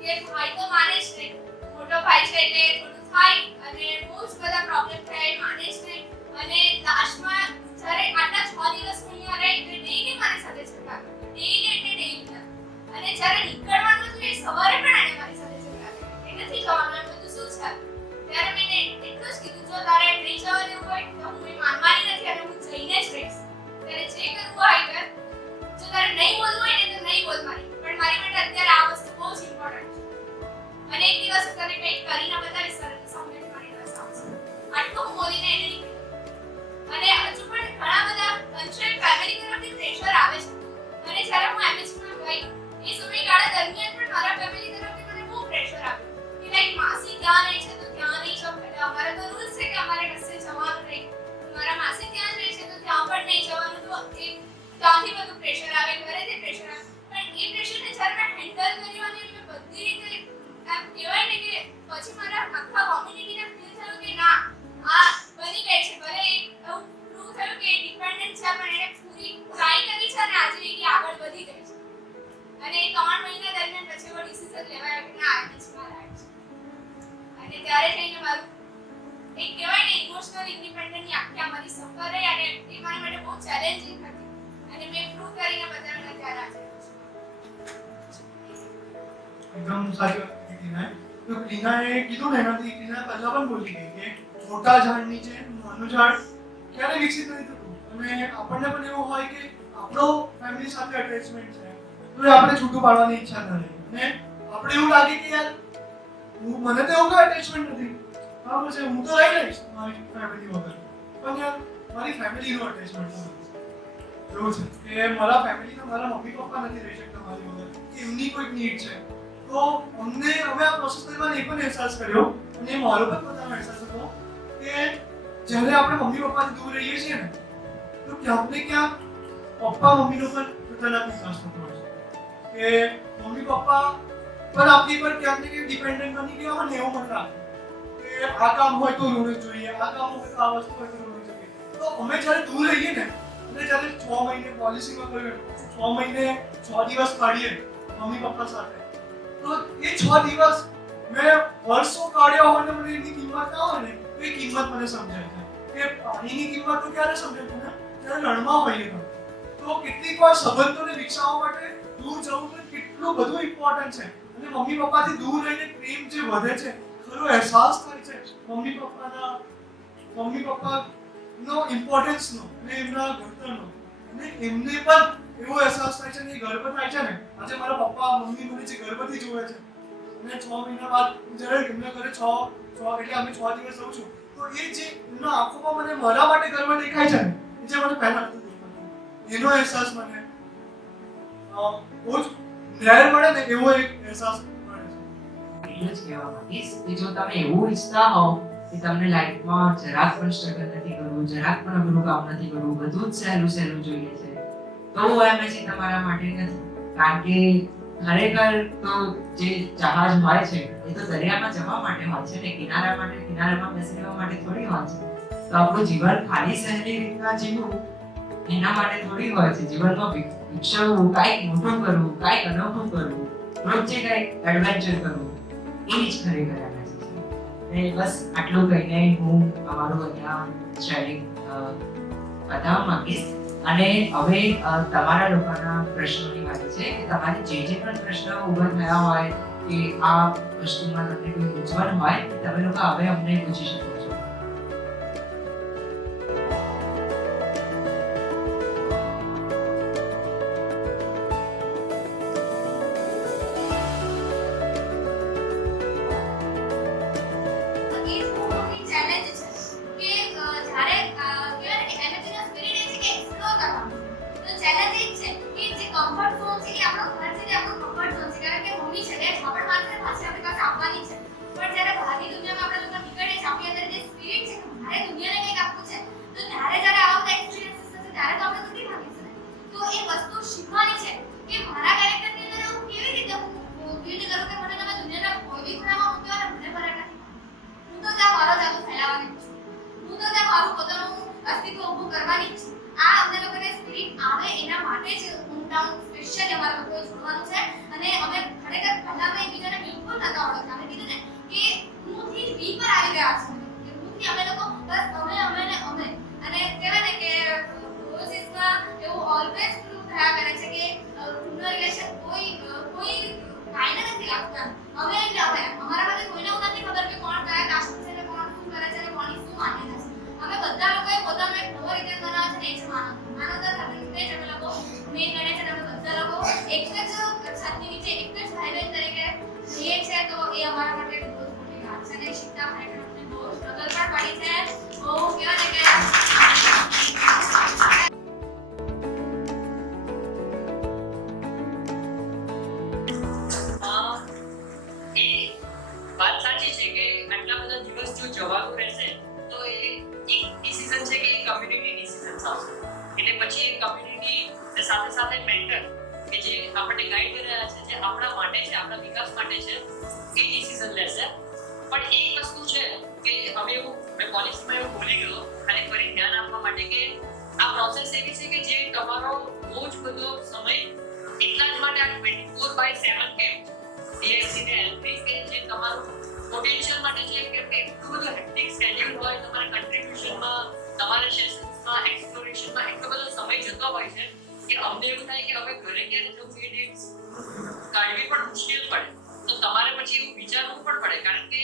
કે ભાઈ તો માને જ નહીં મોટો ભાઈ છે એટલે થોડું થાય અને બહુ જ બધા પ્રોબ્લેમ થાય માને જ નહીં અને લાસ્ટમાં જ્યારે આટલા 6 દિવસ હું અહીંયા રહી તો ડેઈલી મારી સાથે ઝઘડા કરતો ડેઈલી અને જ્યારે નીકળવાનું હતું એ સવારે પણ એને મારી સાથે ઝઘડા કર્યો કે નથી જવાનું એમ બધું શું છે ત્યારે મેં એટલું જ કીધું જો તારે નહીં જવા દેવું હોય તો હું એ માનવાની નથી અને હું જઈને જ રહીશ ત્યારે જે કરવું હોય કર જો તારે નહીં બોલવું હોય ને તો નહીં બોલ પણ મારી માટે અત્યારે આ વસ્તુ બહુ જ ઇમ્પોર્ટન્ટ છે અને એક દિવસ હું તને કંઈક કરીને બતાવીશ તરત સામે મારી પાસે આવશે આટલું હું બોલીને એને નીકળી અને હજુ પણ ઘણા બધા કન્સ્ટ્રેન્ટ ફેમિલી તરફથી પ્રેશર આવે છે અને જ્યારે હું MHE માં ગઈ એ સમયગાળા દરમિયાન પણ મારા ફેમિલી તરફથી મને બહુ પ્રેશર આવ્યું કે લાઈક માસી ત્યાં રહી છે તો ત્યાં નહીં જાવ એટલે અમારા તો રૂલ્સ છે કે અમારે કશે જવાનું નહીં મારા માસી ત્યાં જ રહે છે તો ત્યાં પણ નહીં જવાનું તો એ ત્યાંથી બધું પ્રેશર આવે ઘરેથી પ્રેશર આવે પણ એ પ્રેશરને જ્યારે મેં હેન્ડલ કર્યું અને મેં બધી રીતે એમ કહેવાય ને કે પછી મારા આખા કોમ્યુનિટીને ફીલ થયું કે ના આ બની ગઈ છે ભલે એવું પ્રૂવ થયું કે ડિપેન્ડન્ટ છે પણ એને પૂરી ટ્રાય કરી છે અને આજે એ આગળ વધી ગઈ છે અને 3 મહિના દરમિયાન પછી એવો ડિસિઝન લેવાયો કે ના MHE માં રાઈટ છે અને ત્યારે જઈને મારું એક કહેવાય ને ઇમોશનલ ઇન્ડિપેન્ડન્ટની આખી અમારી સફર રહી અને એ મારી માટે બહુ ચેલેન્જિંગ હતી અને મેં પ્રૂવ કરીને બતાવ્યું ત્યારે આજે એકદમ સાચી વાત કીધી ને તો ક્લીનાએ કીધું ને એનાથી ક્લીના પહેલા પણ બોલી ગઈ કે મોટા ઝાડ નીચે નાનું ઝાડ ક્યારે વિકસિત નથી થતું અને આપણને પણ એવું હોય કે આપણો ફેમિલી સાથે અટેચમેન્ટ છે તો આપણે છૂટું પાડવાની ઈચ્છા ન રહે અને આપણે એવું લાગે કે યાર મને તો એવું કોઈ અટેચમેન્ટ નથી બરાબર છે હું તો રહી રહીશ મારી ફેમિલી વગર પણ યાર મારી ફેમિલીનું અટેચમેન્ટ નથી એવું છે કે મારા ફેમિલીમાં મારા મમ્મી પપ્પા નથી રહી શકતા મારી વગર, કે એમની કોઈક નીડ છે. તો અમે આ પ્રોસેસ દરમિયાન એ પણ અહેસાસ કર્યો, અને મારો પણ પોતાનો અહેસાસ હતો કે જ્યારે આપણે મમ્મી પપ્પાથી દૂર રહીએ છીએ ને, તો ક્યાંક ને ક્યાંક પપ્પા મમ્મીનો પણ પોતાના વિકાસ થતો હોય છે, કે મમ્મી પપ્પા પણ આપણી પર ક્યાંક ને ક્યાંક ડિપેન્ડન્ટ બની ગયા હોય ને એવું મને લાગે કે આ કામ હોય તો રોજ જોઈએ, આ કામ હોય તો આ વસ્તુ હોય તો રોજ જોઈએ. તો અમે જ્યારે દૂર રહીએ ને, અને જ્યારે 6 મહિને પોલિસીમાં કહ્યું 6 મહિને 6 દિવસ કાઢીએ મમ્મી પપ્પા સાથે, તો એ 6 દિવસ મેં વર્ષો કાઢ્યા હોય ને મને એની કિંમત ના હોય ને, તો એ કિંમત મને સમજાય છે કે પાણીની કિંમત તો ક્યારે સમજાય ને, જ્યારે રણમાં હોઈએ તો. તો કેટલીક વાર સંબંધોને વિકસાવવા માટે દૂર જવું તો કેટલું બધું ઇમ્પોર્ટન્ટ છે, અને મમ્મી પપ્પાથી દૂર રહીને પ્રેમ જે વધે છે, ખરો અહેસાસ થાય છે મમ્મી પપ્પાનો ઇમ્પોર્ટન્સનો અને એમના ઘડતરનો, અને એમને પણ એવો અહેસાસ થાય છે ને, એ ગર્વ થાય છે ને. આજે મારા પપ્પા મમ્મી મને જે ગર્વથી જોવે છે, અને 6 મહિના બાદ જ્યારે એમના ઘરે 6 એટલે અમે 6 દિવસ રહું છું, તો એ જે એમના આંખોમાં મને મારા માટે ગર્વ દેખાય છે ને, એ જે મને પહેલા નહોતું દેખાતું, એનો અહેસાસ મને બહુ જ રેર મળે ને એવો એક અહેસાસ મળે છે. એટલું જ કહેવા માંગીશ કે જો તમે એવું ઈચ્છતા હોવ કે તમને લાઈફમાં જરાક પણ સ્ટ્રગલ નથી કરવું, જરાક પણ અઘરું કામ નથી કરવું, બધું જ સહેલું સહેલું જોઈએ છે, તો એમએસસી તમારા માટે નથી. કારણ કે ખરેખર તો જે જહાજ હોય છે એ તો દરિયામાં જવા માટે હોય છે ને, કિનારામાં બેસી રહેવા માટે થોડી હોય છે. તો આપણું જીવન ખાલી સહેલી રીતના જીવવું એના માટે થોડી હોય છે. જીવનમાં વિકસવું, કાંઈક મોટું કરવું, કાંઈક અનોખું કરવું, રોજે કાંઈક એડવેન્ચર કરવું, એ જ ખરેખર એમએસસી છે. ને બસ આટલું કહીને હું અમારું અહીંયા શેરિંગ બતાવવા માંગીશ. અને હવે તમારા લોકોના પ્રશ્નોની વાત છે કે તમારે જે પણ પ્રશ્ન ઉભા થયા હોય કે આ વસ્તુમાં તમને કોઈ મૂંઝવણ હોય, તમે લોકો હવે અમને પૂછી શકો છો. એ બહુ મોટી ચેલેન્જ છે કે જ્યારે કહેવાય ને કે એનર્જીનો સ્પિરિટ એ છે કે એક્સપ્લોર કરવાનું. તો ચેલેન્જ એ જ છે કે જે કમ્ફર્ટ ઝોન છે એ આપણો ઘર છે, એ આપણો કમ્ફર્ટ ઝોન છે, કારણ કે મમ્મી છે એ છાપડ મારશે પાછી આપણી પાસે આવવાની છે. પણ જ્યારે બહારની દુનિયામાં આપણે લોકો નીકળીએ છીએ, આપણી અંદર જે સ્પિરિટ છે કે મારે દુનિયાને કંઈક આપવું છે, તો ત્યારે જ્યારે આવા બધા એક્સપિરિયન્સીસ થશે ત્યારે તો આપણે તૂટી ભાગીશું ને. તો એ વસ્તુ શીખવાની છે કે મારા કેરેક્ટરની અંદર હું કેવી રીતે કરું કે મને તમે દુનિયાના કોઈ બી ખૂણામાં મૂક્યો અને મને ફરક નથી. હું તો ત્યાં મારો જાદુ ફેલાવવાની જ છું, હું તો ત્યાં મારું પોતાનું અસ્તિત્વ ઊભું કરવાની જ છું. આ અમને લોકોને સ્પિરિટ આવે એના માટે જ હોમટાઉન સ્પેશિયલી અમારા લોકોએ જોડવાનું છે. અને અમે ખરેખર પહેલા અમે એકબીજાને બિલકુલ નતા ઓળખતા. અમે કીધું ને કે હું થી વી પર આવી ગયા છે, કે હું થી અમે લોકો બસ અમે અને કહેવાય ને કે પ્રોસેસમાં એવું ઓલવેઝ પ્રૂવ થયા કરે છે કે રૂમનો રિલેશન કોઈ કાંઈ નથી લાગતા. અમે એટલે હવે અમારા માટે કોઈને એવું નથી ખબર કે કોણ કયા કાસ્ટ છે ને કોણ શું કરે છે ને કોની શું માન્યતા છે. અમે બધા લોકોએ પોતાનો એક નવો રીતે બનાવે છે ને એ છે માનવતા સાથે જ અમે લોકો મેં ગણે છે. અમે બધા લોકો એક જ છતની નીચે એક જ ભાઈ બહેન તરીકે રહીએ છીએ. તો એ અમારા માટે બહુ જ મોટી વાત છે, અને શીખતા ખરેખર અમને બહુ સ્ટ્રગલ પણ પડી છે. બહુ કહેવાય ને કે એ વાત સાચી છે કે આટલા બધા દિવસ જો જવાનું રહેશે તો એ એક ડિસિઝન છે કે એ કમ્યુનિટી ડિસિઝન આવશે. એટલે પછી એ કમ્યુનિટી સાથે સાથે મેન્ટર કે જે આપણને ગાઈડ કરી રહ્યા છે, જે આપણા માટે છે, આપણા વિકાસ માટે છે, એ ડિસિઝન લેશે. પણ એક વસ્તુ છે કે મેં પોલિસીમાં એવું ભૂલી ગયો, ખાલી ફરી ધ્યાન આપવા માટે કે આ પ્રોસેસ એવી છે કે જે તમારો બહુ જ બધો સમય એટલા જ માટે આ 24/7 કેમ્પ ડીએસસી ને એલપી કે જે તમારું પોટેન્શિયલ માટે છે, કેમ કે એટલું બધું હેક્ટિક શેડ્યુલ હોય, તમારા કન્ટ્રીબ્યુશનમાં, તમારા સેશન્સમાં, એક્સપ્લોરેશનમાં એટલો બધો સમય જતો હોય છે કે અમને એવું થાય કે હવે ઘરે ક્યારે જવું એ ડેટ્સ કાઢવી પણ મુશ્કેલ પડે. તો તમારે પછી એવું વિચારવું પણ પડે, કારણ કે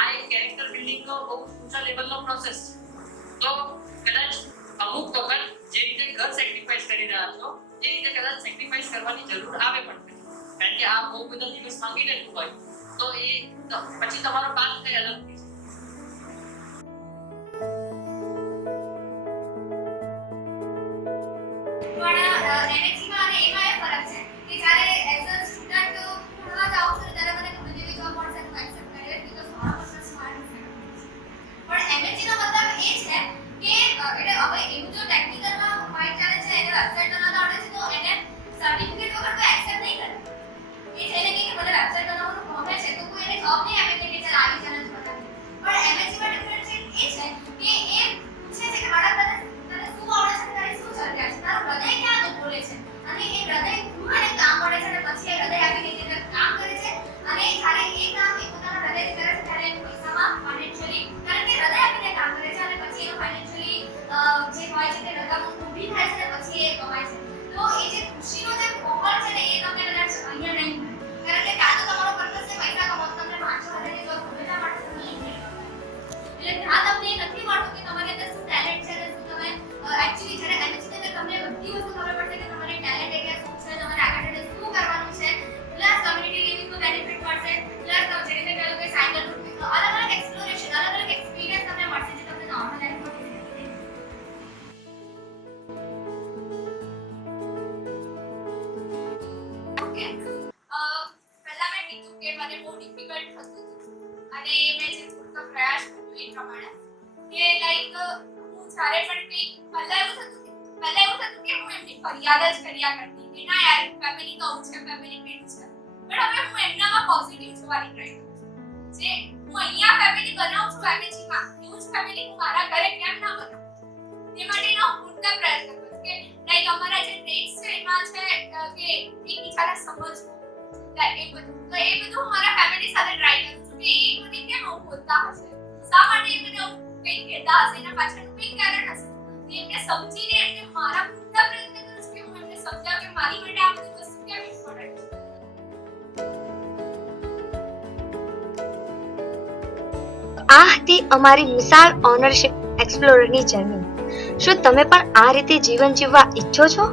આ એક કેરેક્ટર બિલ્ડિંગનો બહુ ઊંચા લેવલનો પ્રોસેસ છે. તો કદાચ અમુક વખત જે રીતે ઘર સેક્રિફાઈસ કરી રહ્યા છો એ રીતે કદાચ સેક્રિફાઈસ કરવાની જરૂર આવે પણ ખરી. કારણ કે આ બહુ બધા દિવસ માંગી લેતું હોય તો એ પછી તમારો પાથ કઈ અલગ થઈ જાય. પણ ડિફિકલ્ટ થતું હતું અને મેં જે પૂરતો પ્રયાસ કર્યો એ પ્રમાણે કે લાઈક હું જ્યારે પણ કંઈક પહેલા એવું થતું કે હું એમની ફરિયાદ જ કર્યા કરતી કે ના યાર ફેમિલી તો આવું છે ફેમિલી પેલું છે પણ હવે હું એમનામાં પોઝિટિવ જોવાની ટ્રાય કરું છું જે હું અહીંયા ફેમિલી બનાવું છું એમએચમાં એવું જ ફેમિલી હું મારા ઘરે કેમ ના બનાવું તે માટેનો હું પૂરતા પ્રયત્ન કરું કે લાઈક અમારા જે ટ્રેડ્સ છે એમાં છે કે એકબીજાને સમજવું એ બધું હું મારા ફેમિલી સાથે ટ્રાય કરું છું કે એ મને કેમ આવું બોલતા હશે શા માટે એ મને આવું કંઈક કહેતા હશે એના પાછળનું કંઈક કારણ હશે એમને સમજીને એમને મારા પૂરતા પ્રયત્ન કરું છું કે હું એમને સમજાવું કે મારી માટે આ બધી વસ્તુ કેમ ઇમ્પોર્ટન્ટ છે. આ હતી અમારી મિસાલ ઓનરશિપ એક્સપ્લોરરની જર્ની. શું તમે પણ આ રીતે જીવન જીવવા ઈચ્છો છો?